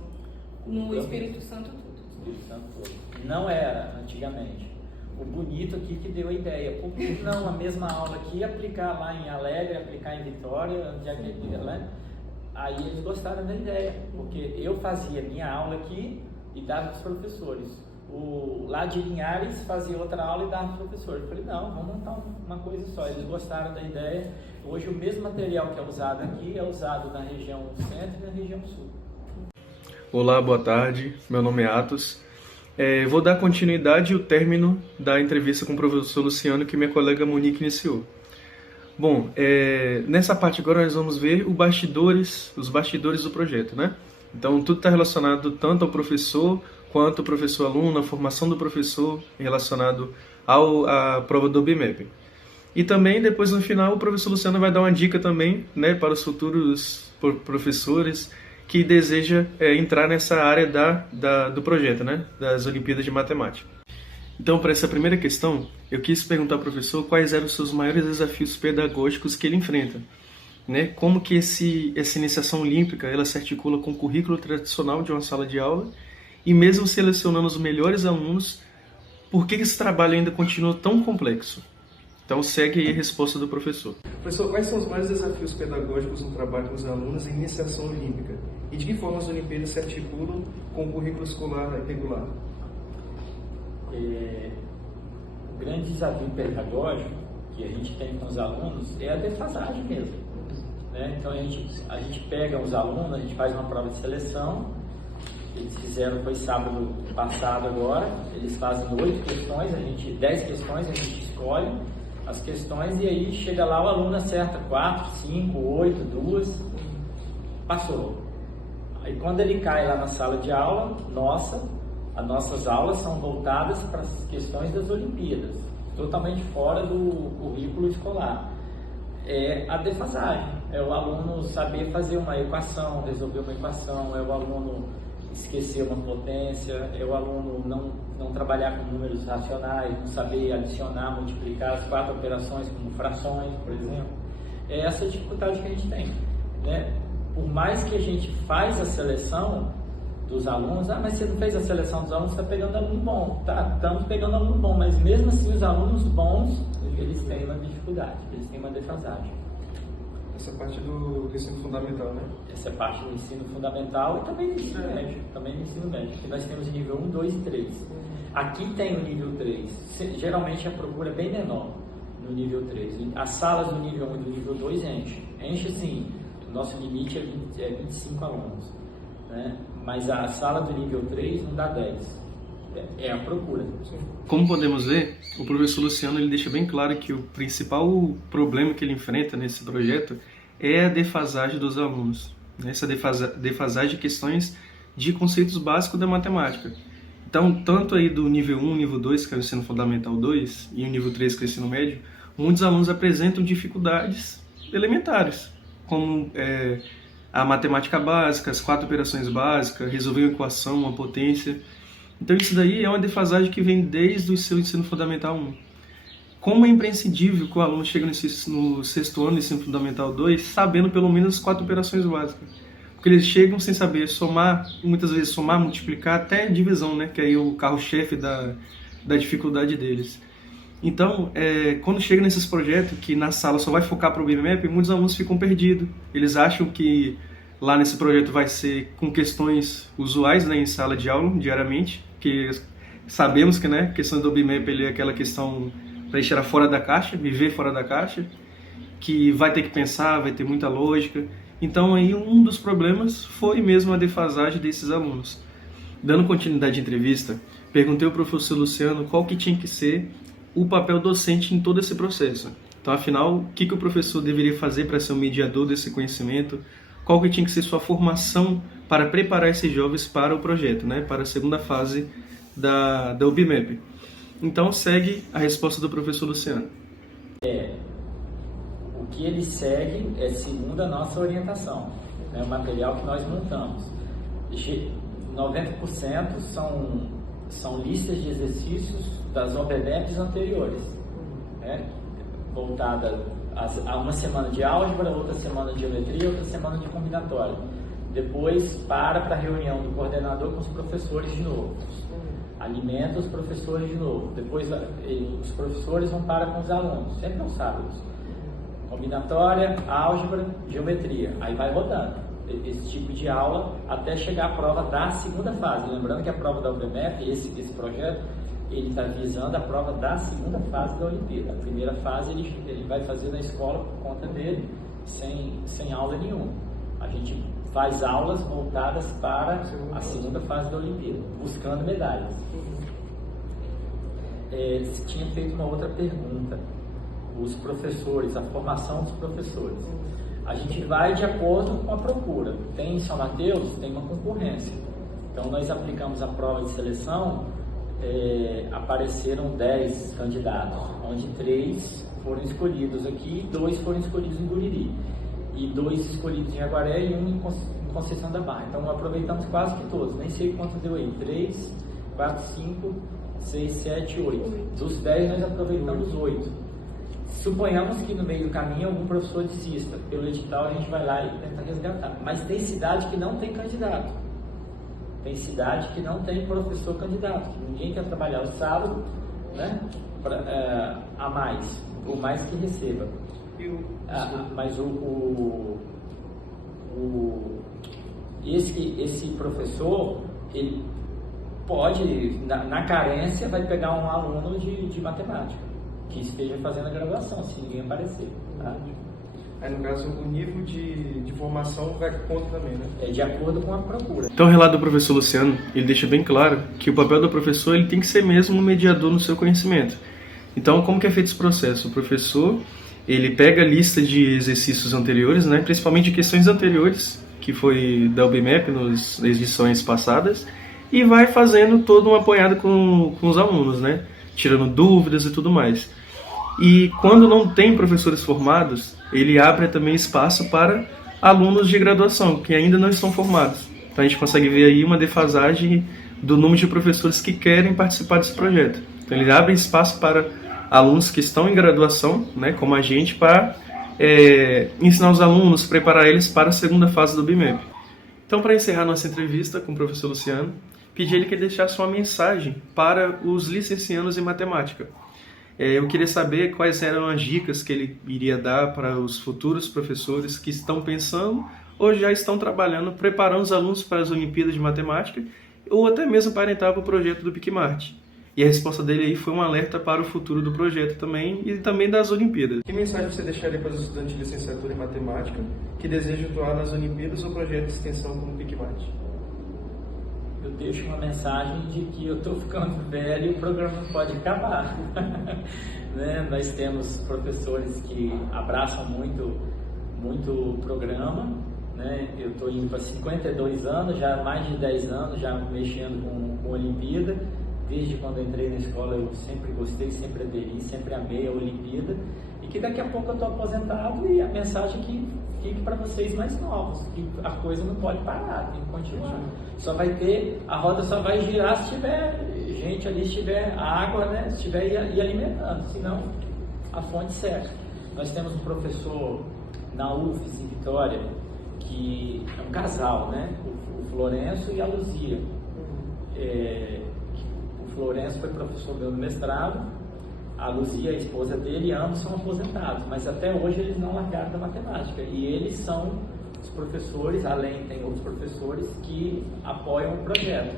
no Espírito Santo tudo. Espírito Santo todo. Não era antigamente. O bonito aqui que deu a ideia. Por que não a mesma aula aqui aplicar lá em Alegre, aplicar em Vitória, onde é que ele, né? Aí eles gostaram da ideia, porque eu fazia minha aula aqui e dava para os professores. Lá de Linhares fazia outra aula e dava para o professor. Eu falei, não, vamos montar uma coisa só. Eles gostaram da ideia. Hoje o mesmo material que é usado aqui é usado na região centro e na região sul. Olá, boa tarde. Meu nome é Atos. Vou dar continuidade ao término da entrevista com o professor Luciano que minha colega Monique iniciou. Bom, nessa parte agora nós vamos ver os bastidores do projeto, né? Então tudo está relacionado tanto ao professor quanto ao professor-aluno, a formação do professor relacionado à prova do BMEP. E também depois no final o professor Luciano vai dar uma dica também, né, para os futuros professores que desejam entrar nessa área do projeto, né, das Olimpíadas de Matemática. Então, para essa primeira questão, eu quis perguntar ao professor quais eram os seus maiores desafios pedagógicos que ele enfrenta, né? Como que essa iniciação olímpica ela se articula com o currículo tradicional de uma sala de aula e mesmo selecionando os melhores alunos, por que esse trabalho ainda continua tão complexo? Então, segue aí a resposta do professor. Professor, quais são os maiores desafios pedagógicos no trabalho com os alunos em iniciação olímpica? E de que forma as Olimpíadas se articulam com o currículo escolar regular? O grande desafio pedagógico que a gente tem com os alunos é a defasagem mesmo, né? Então a gente pega os alunos, a gente faz uma prova de seleção. Eles fizeram, foi sábado passado agora, eles fazem 8 questões, 10 questões, a gente escolhe as questões e aí chega lá o aluno acerta 4, 5, 8, 2, passou. Aí quando ele cai lá na sala de aula, as nossas aulas são voltadas para as questões das Olimpíadas, totalmente fora do currículo escolar. É a defasagem, é o aluno saber fazer uma equação, resolver uma equação, é o aluno esquecer uma potência, é o aluno não trabalhar com números racionais, não saber adicionar, multiplicar as 4 operações como frações, por exemplo. É essa dificuldade que a gente tem, né? Por mais que a gente faz a seleção dos alunos, mas você não fez a seleção dos alunos, você está pegando aluno bom. Tá, estamos pegando aluno bom, mas mesmo assim os alunos bons, eles têm uma dificuldade, eles têm uma defasagem. Essa parte do ensino fundamental, né? Essa é parte do ensino fundamental e também do ensino médio. Também do ensino médio, que nós temos nível 1, 2 e 3. Aqui tem o nível 3. Geralmente a procura é bem menor no nível 3. As salas do nível 1 e do nível 2 enche sim. O nosso limite é 25 alunos, né? Mas a sala do nível 3 não dá 10. É a procura. Como podemos ver, o professor Luciano ele deixa bem claro que o principal problema que ele enfrenta nesse projeto é a defasagem dos alunos. Essa defasagem de questões de conceitos básicos da matemática. Então, tanto aí do nível 1, nível 2, que é o ensino fundamental 2, e o nível 3, que é o ensino médio, muitos alunos apresentam dificuldades elementares, como a matemática básica, as 4 operações básicas, resolver uma equação, uma potência. Então isso daí é uma defasagem que vem desde o seu ensino fundamental 1. Como é imprescindível que o aluno chegue no 6º ano do ensino fundamental 2 sabendo pelo menos as 4 operações básicas. Porque eles chegam sem saber somar, muitas vezes somar, multiplicar, até divisão, né? Que é aí o carro-chefe da dificuldade deles. Então, quando chega nesses projetos que na sala só vai focar para o BMEP, muitos alunos ficam perdidos. Eles acham que lá nesse projeto vai ser com questões usuais, né, em sala de aula, diariamente, que sabemos que, né, a questão do BMEP é aquela questão para tirar fora da caixa, viver fora da caixa, que vai ter que pensar, vai ter muita lógica. Então aí um dos problemas foi mesmo a defasagem desses alunos. Dando continuidade à entrevista, perguntei ao professor Luciano qual que tinha que ser o papel docente em todo esse processo. Então, afinal, o que o professor deveria fazer para ser um mediador desse conhecimento? Qual que tinha que ser sua formação para preparar esses jovens para o projeto, né? Para a segunda fase da UBMAP. Então, segue a resposta do professor Luciano. O que ele segue é segundo a nossa orientação, né? O material que nós montamos. 90% são listas de exercícios das OBMAPs anteriores, né? Voltada a uma semana de álgebra, outra semana de geometria, outra semana de combinatória. Depois para a reunião do coordenador com os professores de novo. Alimenta os professores de novo. Depois os professores vão para com os alunos, sempre aos sábados. Combinatória, álgebra, geometria. Aí vai rodando esse tipo de aula até chegar à prova da segunda fase. Lembrando que a prova da UBMAP, esse projeto, ele está visando a prova da segunda fase da Olimpíada. A primeira fase ele vai fazer na escola por conta dele, sem aula nenhuma. A gente faz aulas voltadas para a segunda fase da Olimpíada, buscando medalhas. Você tinha feito uma outra pergunta. Os professores, a formação dos professores. A gente vai de acordo com a procura. Tem em São Mateus, tem uma concorrência. Então, nós aplicamos a prova de seleção, apareceram 10 candidatos, onde 3 foram escolhidos aqui, 2 foram escolhidos em Guriri, e 2 escolhidos em Aguaré e 1 em Conceição da Barra. Então, aproveitamos quase que todos, nem sei quantos deu aí, 3, 4, 5, 6, 7, 8. Dos 10, nós aproveitamos 8. Suponhamos que no meio do caminho algum professor desista. Pelo edital a gente vai lá e tenta resgatar. Mas tem cidade que não tem candidato. Tem cidade que não tem professor candidato. Que ninguém quer trabalhar o sábado, né, a mais. O mais que receba. Mas esse professor, ele pode, na carência, vai pegar um aluno de matemática que esteja fazendo a graduação, se ninguém aparecer. Tá? Aí, no caso, o nível de formação vai contra também, né? É de acordo com a procura. Então, o relato do professor Luciano, ele deixa bem claro que o papel do professor ele tem que ser mesmo um mediador no seu conhecimento. Então, como que é feito esse processo? O professor, ele pega a lista de exercícios anteriores, né, principalmente de questões anteriores, que foi da UBMAP nas edições passadas, e vai fazendo todo um apanhado com os alunos, né, tirando dúvidas e tudo mais. E quando não tem professores formados, ele abre também espaço para alunos de graduação, que ainda não estão formados. Então a gente consegue ver aí uma defasagem do número de professores que querem participar desse projeto. Então ele abre espaço para alunos que estão em graduação, né, como a gente, para ensinar os alunos, preparar eles para a segunda fase do BIMEP. Então, para encerrar nossa entrevista com o professor Luciano, pedi ele que deixasse uma mensagem para os licencianos em matemática. Eu queria saber quais eram as dicas que ele iria dar para os futuros professores que estão pensando ou já estão trabalhando, preparando os alunos para as Olimpíadas de Matemática ou até mesmo para entrar para o projeto do PicMart. E a resposta dele aí foi um alerta para o futuro do projeto também e também das Olimpíadas. Que mensagem você deixaria para os estudantes de licenciatura em matemática que desejam atuar nas Olimpíadas ou projeto de extensão como o PicMart? Eu deixo uma mensagem de que eu estou ficando velho e o programa não pode acabar. Né? Nós temos professores que abraçam muito o programa. Né? Eu estou indo para 52 anos, já há mais de 10 anos, já mexendo com Olimpíada. Desde quando eu entrei na escola eu sempre gostei, sempre aderi, sempre amei a Olimpíada. E que daqui a pouco eu estou aposentado e a mensagem é que fique para vocês mais novos, que a coisa não pode parar, tem que continuar. Só vai ter, a roda só vai girar se tiver gente ali, se tiver água, né? Se tiver e alimentando, senão a fonte seca. Nós temos um professor na UFES, em Vitória, que é um casal, né? O Florencio e a Luzia. O Florencio foi professor meu no mestrado, a Luzia, a esposa dele, ambos são aposentados, mas até hoje eles não largaram da matemática. E eles são os professores, além tem outros professores que apoiam o projeto.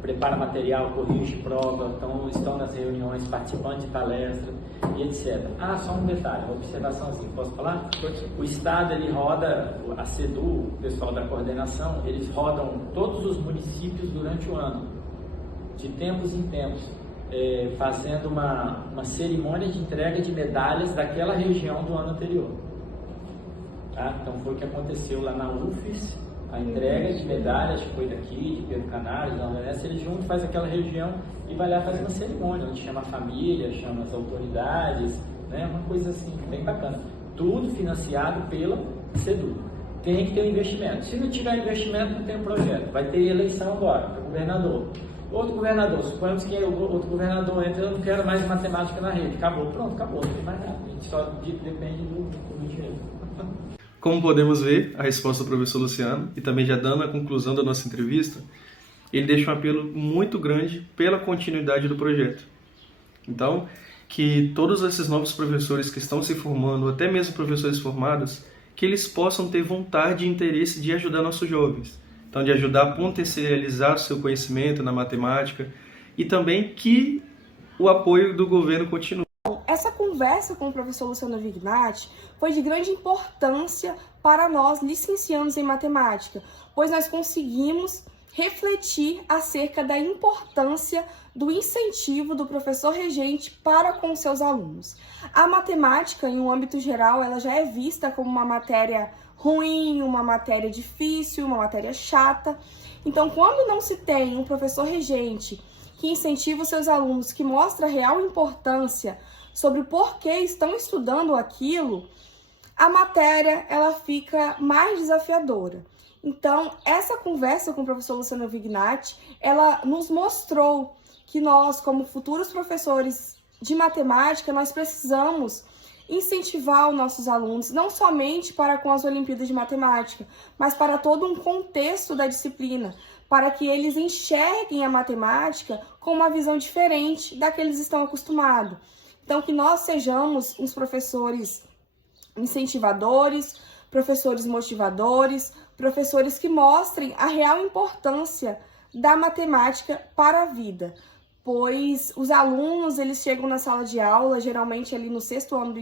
prepara material, corrige prova, estão nas reuniões, participando de palestra e etc. Só um detalhe, uma observaçãozinha, posso falar? O Estado, ele roda, a CEDU, o pessoal da coordenação, eles rodam todos os municípios durante o ano, de tempos em tempos, fazendo uma cerimônia de entrega de medalhas daquela região do ano anterior. Tá? Então foi o que aconteceu lá na UFES, a entrega de medalhas foi daqui, de Pedro Canário, da UNS, eles juntos faz aquela região e vai lá fazer uma cerimônia, onde chama a família, chama as autoridades, né? Uma coisa assim, bem bacana. Tudo financiado pela CEDU. Tem que ter um investimento. Se não tiver investimento, não tem um projeto. Vai ter eleição agora, para governador. Outro governador, suponhamos que outro governador entra, eu não quero mais matemática na rede. Acabou, pronto, acabou, não tem mais nada. A gente só depende do dinheiro. Como podemos ver, a resposta do professor Luciano, e também já dando a conclusão da nossa entrevista, ele deixa um apelo muito grande pela continuidade do projeto. Então, que todos esses novos professores que estão se formando, até mesmo professores formados, que eles possam ter vontade e interesse de ajudar nossos jovens. Então, de ajudar a potencializar o seu conhecimento na matemática e também que o apoio do governo continue. Essa conversa com o professor Luciano Vignati foi de grande importância para nós, licenciados em matemática, pois nós conseguimos refletir acerca da importância do incentivo do professor regente para com seus alunos. A matemática, em um âmbito geral, ela já é vista como uma matéria ruim, uma matéria difícil, uma matéria chata. Então, quando não se tem um professor regente que incentiva os seus alunos, que mostra a real importância sobre o porquê estão estudando aquilo, a matéria ela fica mais desafiadora. Então, essa conversa com o professor Luciano Vignati, ela nos mostrou que nós, como futuros professores de matemática, nós precisamos incentivar os nossos alunos, não somente para com as Olimpíadas de Matemática, mas para todo um contexto da disciplina, para que eles enxerguem a matemática com uma visão diferente da que eles estão acostumados. Então, que nós sejamos uns professores incentivadores, professores motivadores, professores que mostrem a real importância da matemática para a vida, pois os alunos, eles chegam na sala de aula, geralmente ali no 6º ano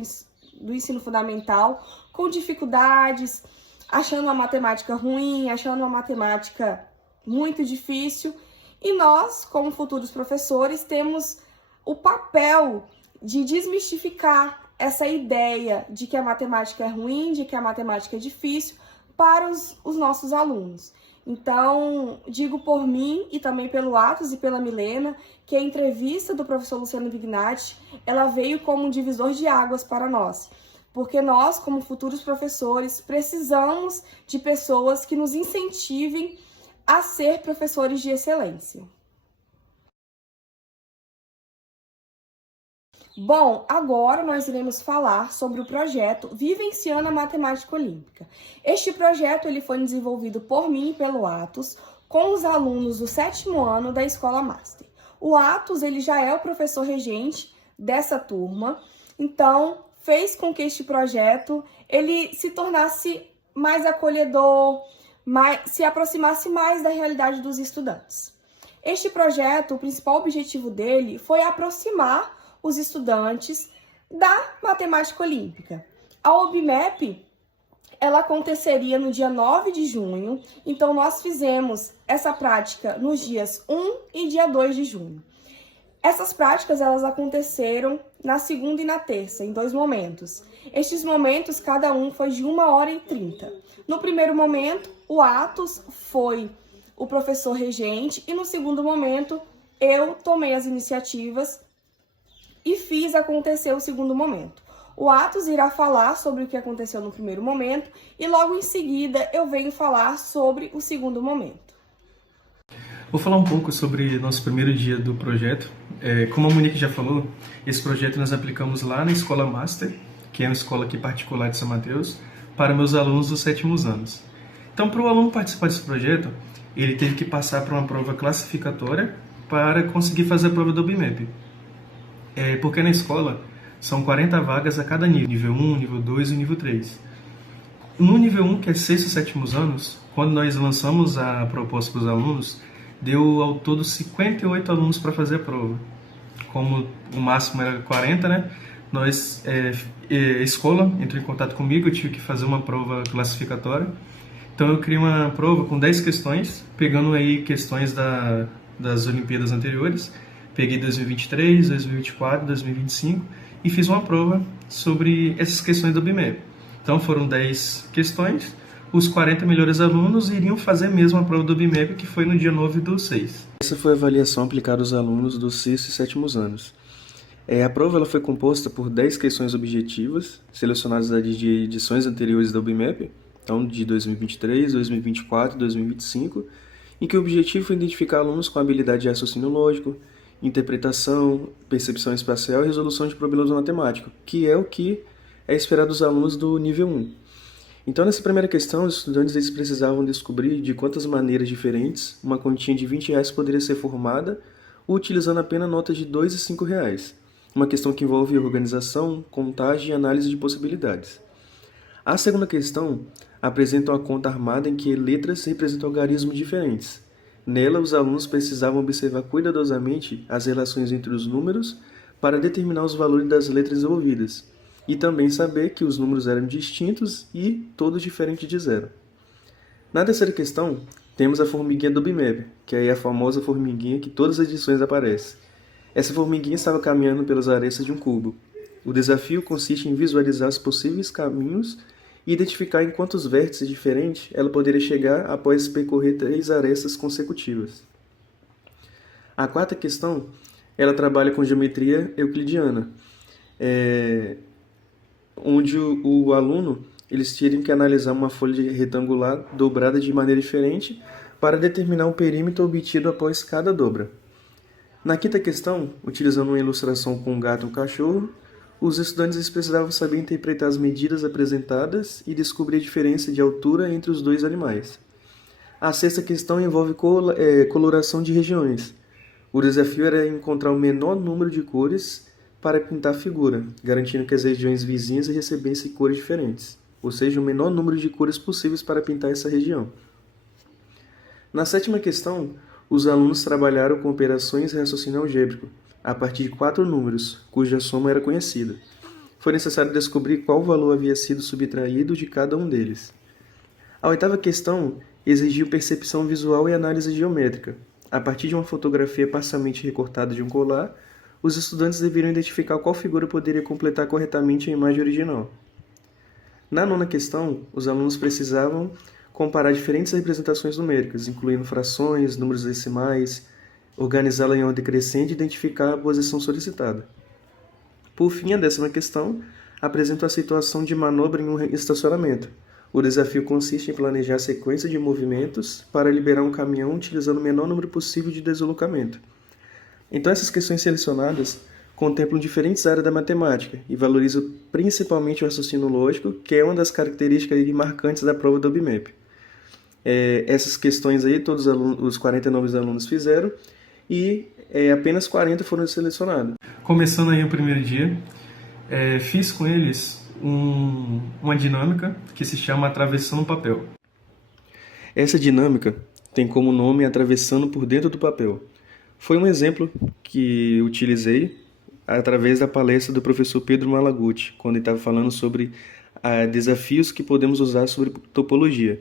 do ensino fundamental, com dificuldades, achando a matemática ruim, achando a matemática muito difícil, e nós, como futuros professores, temos o papel de desmistificar essa ideia de que a matemática é ruim, de que a matemática é difícil para os nossos alunos. Então, digo por mim e também pelo Atos e pela Milena, que a entrevista do professor Luciano Vignati, ela veio como um divisor de águas para nós, porque nós, como futuros professores, precisamos de pessoas que nos incentivem a ser professores de excelência. Bom, agora nós iremos falar sobre o projeto Vivenciando a Matemática Olímpica. Este projeto ele foi desenvolvido por mim e pelo Atos, com os alunos do 7º ano da Escola Master. O Atos ele já é o professor regente dessa turma, então fez com que este projeto ele se tornasse mais acolhedor, se aproximasse mais da realidade dos estudantes. Este projeto, o principal objetivo dele foi aproximar os estudantes da matemática olímpica. A OBMEP, ela aconteceria no dia 9 de junho, então nós fizemos essa prática nos dias 1 e dia 2 de junho. Essas práticas, elas aconteceram na segunda e na terça, em 2 momentos. Estes momentos, cada um foi de 1h30. No primeiro momento, o Atos foi o professor regente e no segundo momento, eu tomei as iniciativas e fiz acontecer o segundo momento. O Atos irá falar sobre o que aconteceu no primeiro momento e logo em seguida eu venho falar sobre o segundo momento. Vou falar um pouco sobre nosso primeiro dia do projeto. Como a Monique já falou, esse projeto nós aplicamos lá na Escola Master, que é uma escola aqui particular de São Mateus, para meus alunos dos 7º anos. Então, para o aluno participar desse projeto, ele teve que passar por uma prova classificatória para conseguir fazer a prova do OBMEP. Porque na escola são 40 vagas a cada nível 1, nível 2 e nível 3. No nível 1, que é 6º e 7º anos, quando nós lançamos a proposta para os alunos, deu ao todo 58 alunos para fazer a prova. Como o máximo era 40, né? A escola entrou em contato comigo, eu tive que fazer uma prova classificatória. Então eu criei uma prova com 10 questões, pegando aí questões das Olimpíadas anteriores. Peguei 2023, 2024, 2025 e fiz uma prova sobre essas questões do BIMEP. Então foram 10 questões, os 40 melhores alunos iriam fazer mesmo a prova do BIMEP, que foi no dia 9/6. Essa foi a avaliação aplicada aos alunos dos 6º e 7º anos. A prova ela foi composta por 10 questões objetivas, selecionadas de edições anteriores do BIMEP, então de 2023, 2024 e 2025, em que o objetivo foi identificar alunos com habilidade de raciocínio lógico, interpretação, percepção espacial e resolução de problemas matemáticos, que é o que é esperado dos alunos do nível 1. Então, nessa primeira questão, os estudantes eles precisavam descobrir de quantas maneiras diferentes uma continha de R$20 poderia ser formada, utilizando apenas notas de R$2 e R$5. Uma questão que envolve organização, contagem e análise de possibilidades. A segunda questão apresenta uma conta armada em que letras representam algarismos diferentes. Nela, os alunos precisavam observar cuidadosamente as relações entre os números para determinar os valores das letras envolvidas, e também saber que os números eram distintos e todos diferentes de zero. Na terceira questão, temos a formiguinha do BIMEP, que é a famosa formiguinha que todas as edições aparece. Essa formiguinha estava caminhando pelas arestas de um cubo. O desafio consiste em visualizar os possíveis caminhos e identificar em quantos vértices diferentes ela poderia chegar após percorrer 3 arestas consecutivas. A quarta questão, ela trabalha com geometria euclidiana, onde o aluno eles teriam que analisar uma folha retangular dobrada de maneira diferente para determinar o perímetro obtido após cada dobra. Na quinta questão, utilizando uma ilustração com um gato e um cachorro, os estudantes precisavam saber interpretar as medidas apresentadas e descobrir a diferença de altura entre os dois animais. A sexta questão envolve coloração de regiões. O desafio era encontrar o menor número de cores para pintar a figura, garantindo que as regiões vizinhas recebessem cores diferentes, ou seja, o menor número de cores possíveis para pintar essa região. Na sétima questão, os alunos trabalharam com operações de raciocínio algébrico, a partir de 4 números, cuja soma era conhecida. Foi necessário descobrir qual valor havia sido subtraído de cada um deles. A oitava questão exigiu percepção visual e análise geométrica. A partir de uma fotografia parcialmente recortada de um colar, os estudantes deveriam identificar qual figura poderia completar corretamente a imagem original. Na nona questão, os alunos precisavam comparar diferentes representações numéricas, incluindo frações, números decimais, organizá-la em ordem crescente e identificar a posição solicitada. Por fim, a 10ª questão apresenta a situação de manobra em um estacionamento. O desafio consiste em planejar a sequência de movimentos para liberar um caminhão utilizando o menor número possível de deslocamento. Então, essas questões selecionadas contemplam diferentes áreas da matemática e valorizam principalmente o raciocínio lógico, que é uma das características marcantes da prova do BIMEP. Essas questões aí, todos os 49 alunos fizeram, e apenas 40 foram selecionados. Começando aí o primeiro dia, fiz com eles uma dinâmica que se chama Atravessando o Papel. Essa dinâmica tem como nome Atravessando por Dentro do Papel. Foi um exemplo que utilizei através da palestra do professor Pedro Malaguti, quando ele estava falando sobre desafios que podemos usar sobre topologia.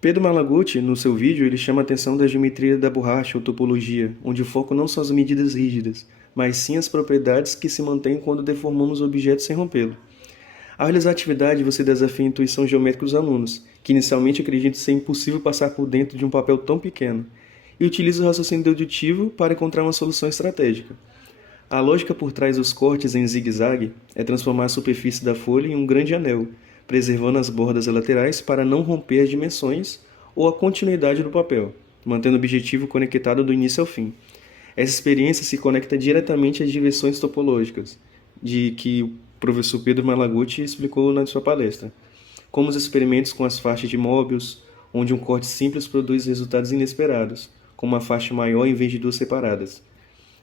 Pedro Malaguti, no seu vídeo, ele chama a atenção da geometria da borracha ou topologia, onde o foco não são as medidas rígidas, mas sim as propriedades que se mantêm quando deformamos o objeto sem rompê-lo. Ao realizar a atividade, você desafia a intuição geométrica dos alunos, que inicialmente acreditam ser impossível passar por dentro de um papel tão pequeno, e utiliza o raciocínio dedutivo para encontrar uma solução estratégica. A lógica por trás dos cortes em zigue-zague é transformar a superfície da folha em um grande anel, preservando as bordas laterais para não romper as dimensões ou a continuidade do papel, mantendo o objetivo conectado do início ao fim. Essa experiência se conecta diretamente às dimensões topológicas, de que o professor Pedro Malaguti explicou na sua palestra, como os experimentos com as faixas de Möbius, onde um corte simples produz resultados inesperados, com uma faixa maior em vez de 2 separadas.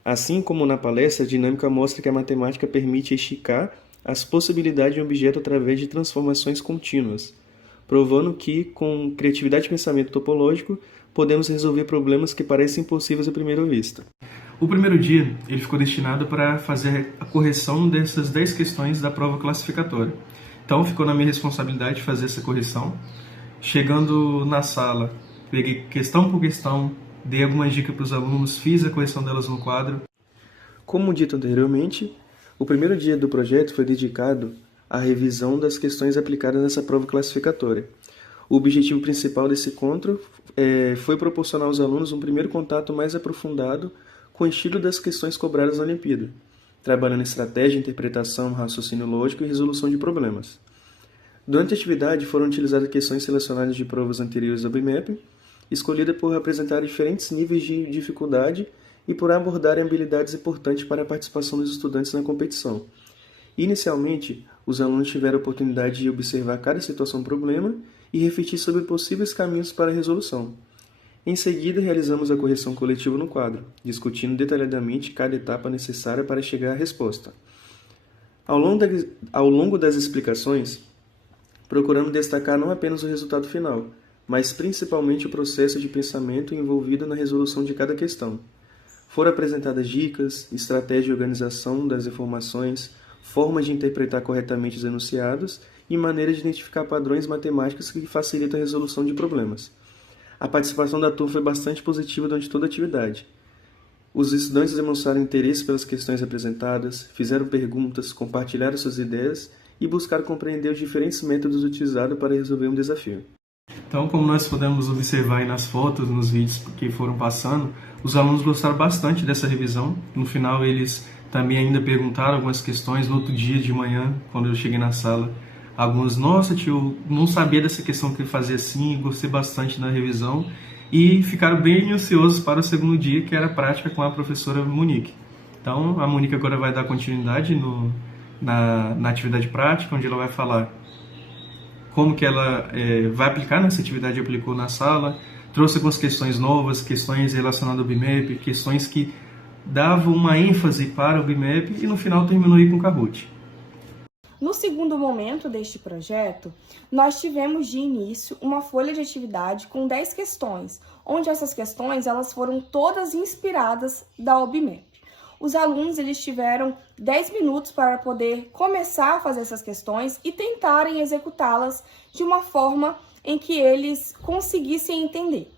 Assim como na palestra, a dinâmica mostra que a matemática permite esticar as possibilidades de um objeto através de transformações contínuas, provando que, com criatividade e pensamento topológico, podemos resolver problemas que parecem impossíveis à primeira vista. O primeiro dia ele ficou destinado para fazer a correção dessas 10 questões da prova classificatória. Então ficou na minha responsabilidade fazer essa correção. Chegando na sala, peguei questão por questão, dei algumas dicas para os alunos, fiz a correção delas no quadro. Como dito anteriormente, o primeiro dia do projeto foi dedicado à revisão das questões aplicadas nessa prova classificatória. O objetivo principal desse encontro foi proporcionar aos alunos um primeiro contato mais aprofundado com o estilo das questões cobradas na Olimpíada, trabalhando estratégia, interpretação, raciocínio lógico e resolução de problemas. Durante a atividade foram utilizadas questões selecionadas de provas anteriores ao BIMEP, escolhidas por apresentar diferentes níveis de dificuldade e por abordarem habilidades importantes para a participação dos estudantes na competição. Inicialmente, os alunos tiveram a oportunidade de observar cada situação-problema e refletir sobre possíveis caminhos para a resolução. Em seguida, realizamos a correção coletiva no quadro, discutindo detalhadamente cada etapa necessária para chegar à resposta. Ao longo das explicações, procuramos destacar não apenas o resultado final, mas principalmente o processo de pensamento envolvido na resolução de cada questão. Foram apresentadas dicas, estratégia de organização das informações, formas de interpretar corretamente os enunciados e maneiras de identificar padrões matemáticos que facilitam a resolução de problemas. A participação da turma foi bastante positiva durante toda a atividade. Os estudantes demonstraram interesse pelas questões apresentadas, fizeram perguntas, compartilharam suas ideias e buscaram compreender os diferentes métodos utilizados para resolver um desafio. Então, como nós podemos observar aí nas fotos, nos vídeos que foram passando, os alunos gostaram bastante dessa revisão. No final, eles também ainda perguntaram algumas questões. No outro dia de manhã, quando eu cheguei na sala, alguns, nossa tio, não sabia dessa questão que ele fazia assim, gostei bastante da revisão. E ficaram bem ansiosos para o segundo dia, que era a prática com a professora Monique. Então, a Monique agora vai dar continuidade na atividade prática, onde ela vai falar como que ela vai aplicar nessa atividade que aplicou na sala, trouxe algumas questões novas, questões relacionadas ao BIMEP, questões que davam uma ênfase para o BIMEP e no final terminou aí com o Kahoot. No segundo momento deste projeto, nós tivemos de início uma folha de atividade com 10 questões, onde essas questões elas foram todas inspiradas da OBMEP. Os alunos eles tiveram 10 minutos para poder começar a fazer essas questões e tentarem executá-las de uma forma em que eles conseguissem entender.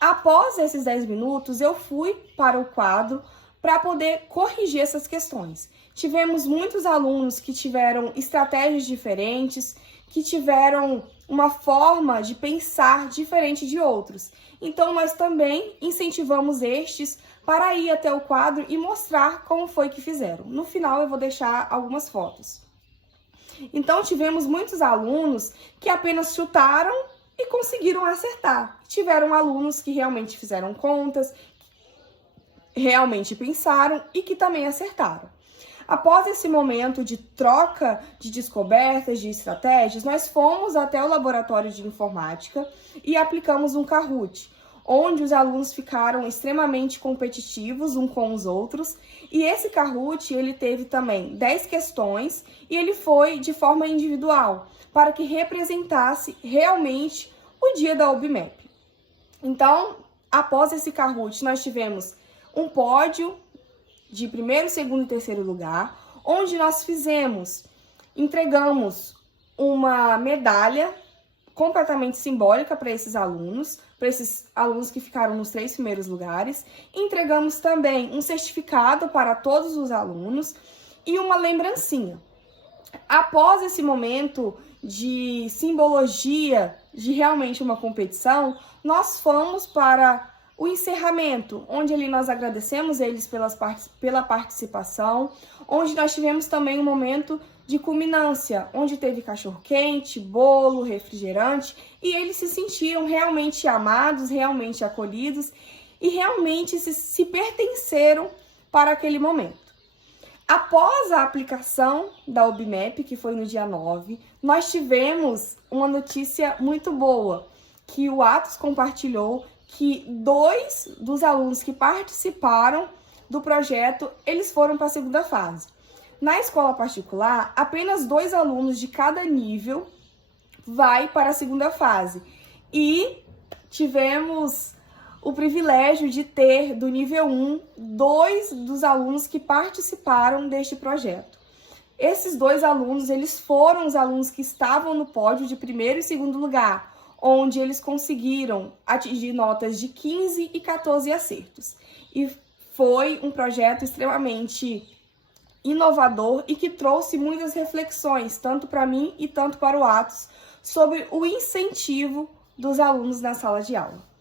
Após esses 10 minutos, eu fui para o quadro para poder corrigir essas questões. Tivemos muitos alunos que tiveram estratégias diferentes, que tiveram uma forma de pensar diferente de outros. Então, nós também incentivamos estes para ir até o quadro e mostrar como foi que fizeram. No final, eu vou deixar algumas fotos. Então, tivemos muitos alunos que apenas chutaram e conseguiram acertar. Tiveram alunos que realmente fizeram contas, realmente pensaram e que também acertaram. Após esse momento de troca de descobertas, de estratégias, nós fomos até o laboratório de informática e aplicamos um Kahoot, onde os alunos ficaram extremamente competitivos uns com os outros. E esse Kahoot, ele teve também 10 questões e ele foi de forma individual, para que representasse realmente o dia da OBMEP. Então, após esse Kahoot, nós tivemos um pódio de primeiro, segundo e terceiro lugar, onde nós entregamos uma medalha completamente simbólica para esses alunos que ficaram nos 3 primeiros lugares. Entregamos também um certificado para todos os alunos e uma lembrancinha. Após esse momento de simbologia de realmente uma competição, nós fomos para o encerramento, onde ali nós agradecemos eles pela participação, onde nós tivemos também um momento de culminância, onde teve cachorro-quente, bolo, refrigerante, e eles se sentiram realmente amados, realmente acolhidos e realmente se pertenceram para aquele momento. Após a aplicação da OBMEP, que foi no dia 9, nós tivemos uma notícia muito boa, que o Atos compartilhou que 2 dos alunos que participaram do projeto, eles foram para a segunda fase. Na escola particular, apenas 2 alunos de cada nível vai para a segunda fase. E tivemos o privilégio de ter, do nível 1, 2 dos alunos que participaram deste projeto. Esses 2 alunos, eles foram os alunos que estavam no pódio de primeiro e segundo lugar, onde eles conseguiram atingir notas de 15 e 14 acertos. E foi um projeto extremamente inovador e que trouxe muitas reflexões, tanto para mim e tanto para o Atos, sobre o incentivo dos alunos na sala de aula.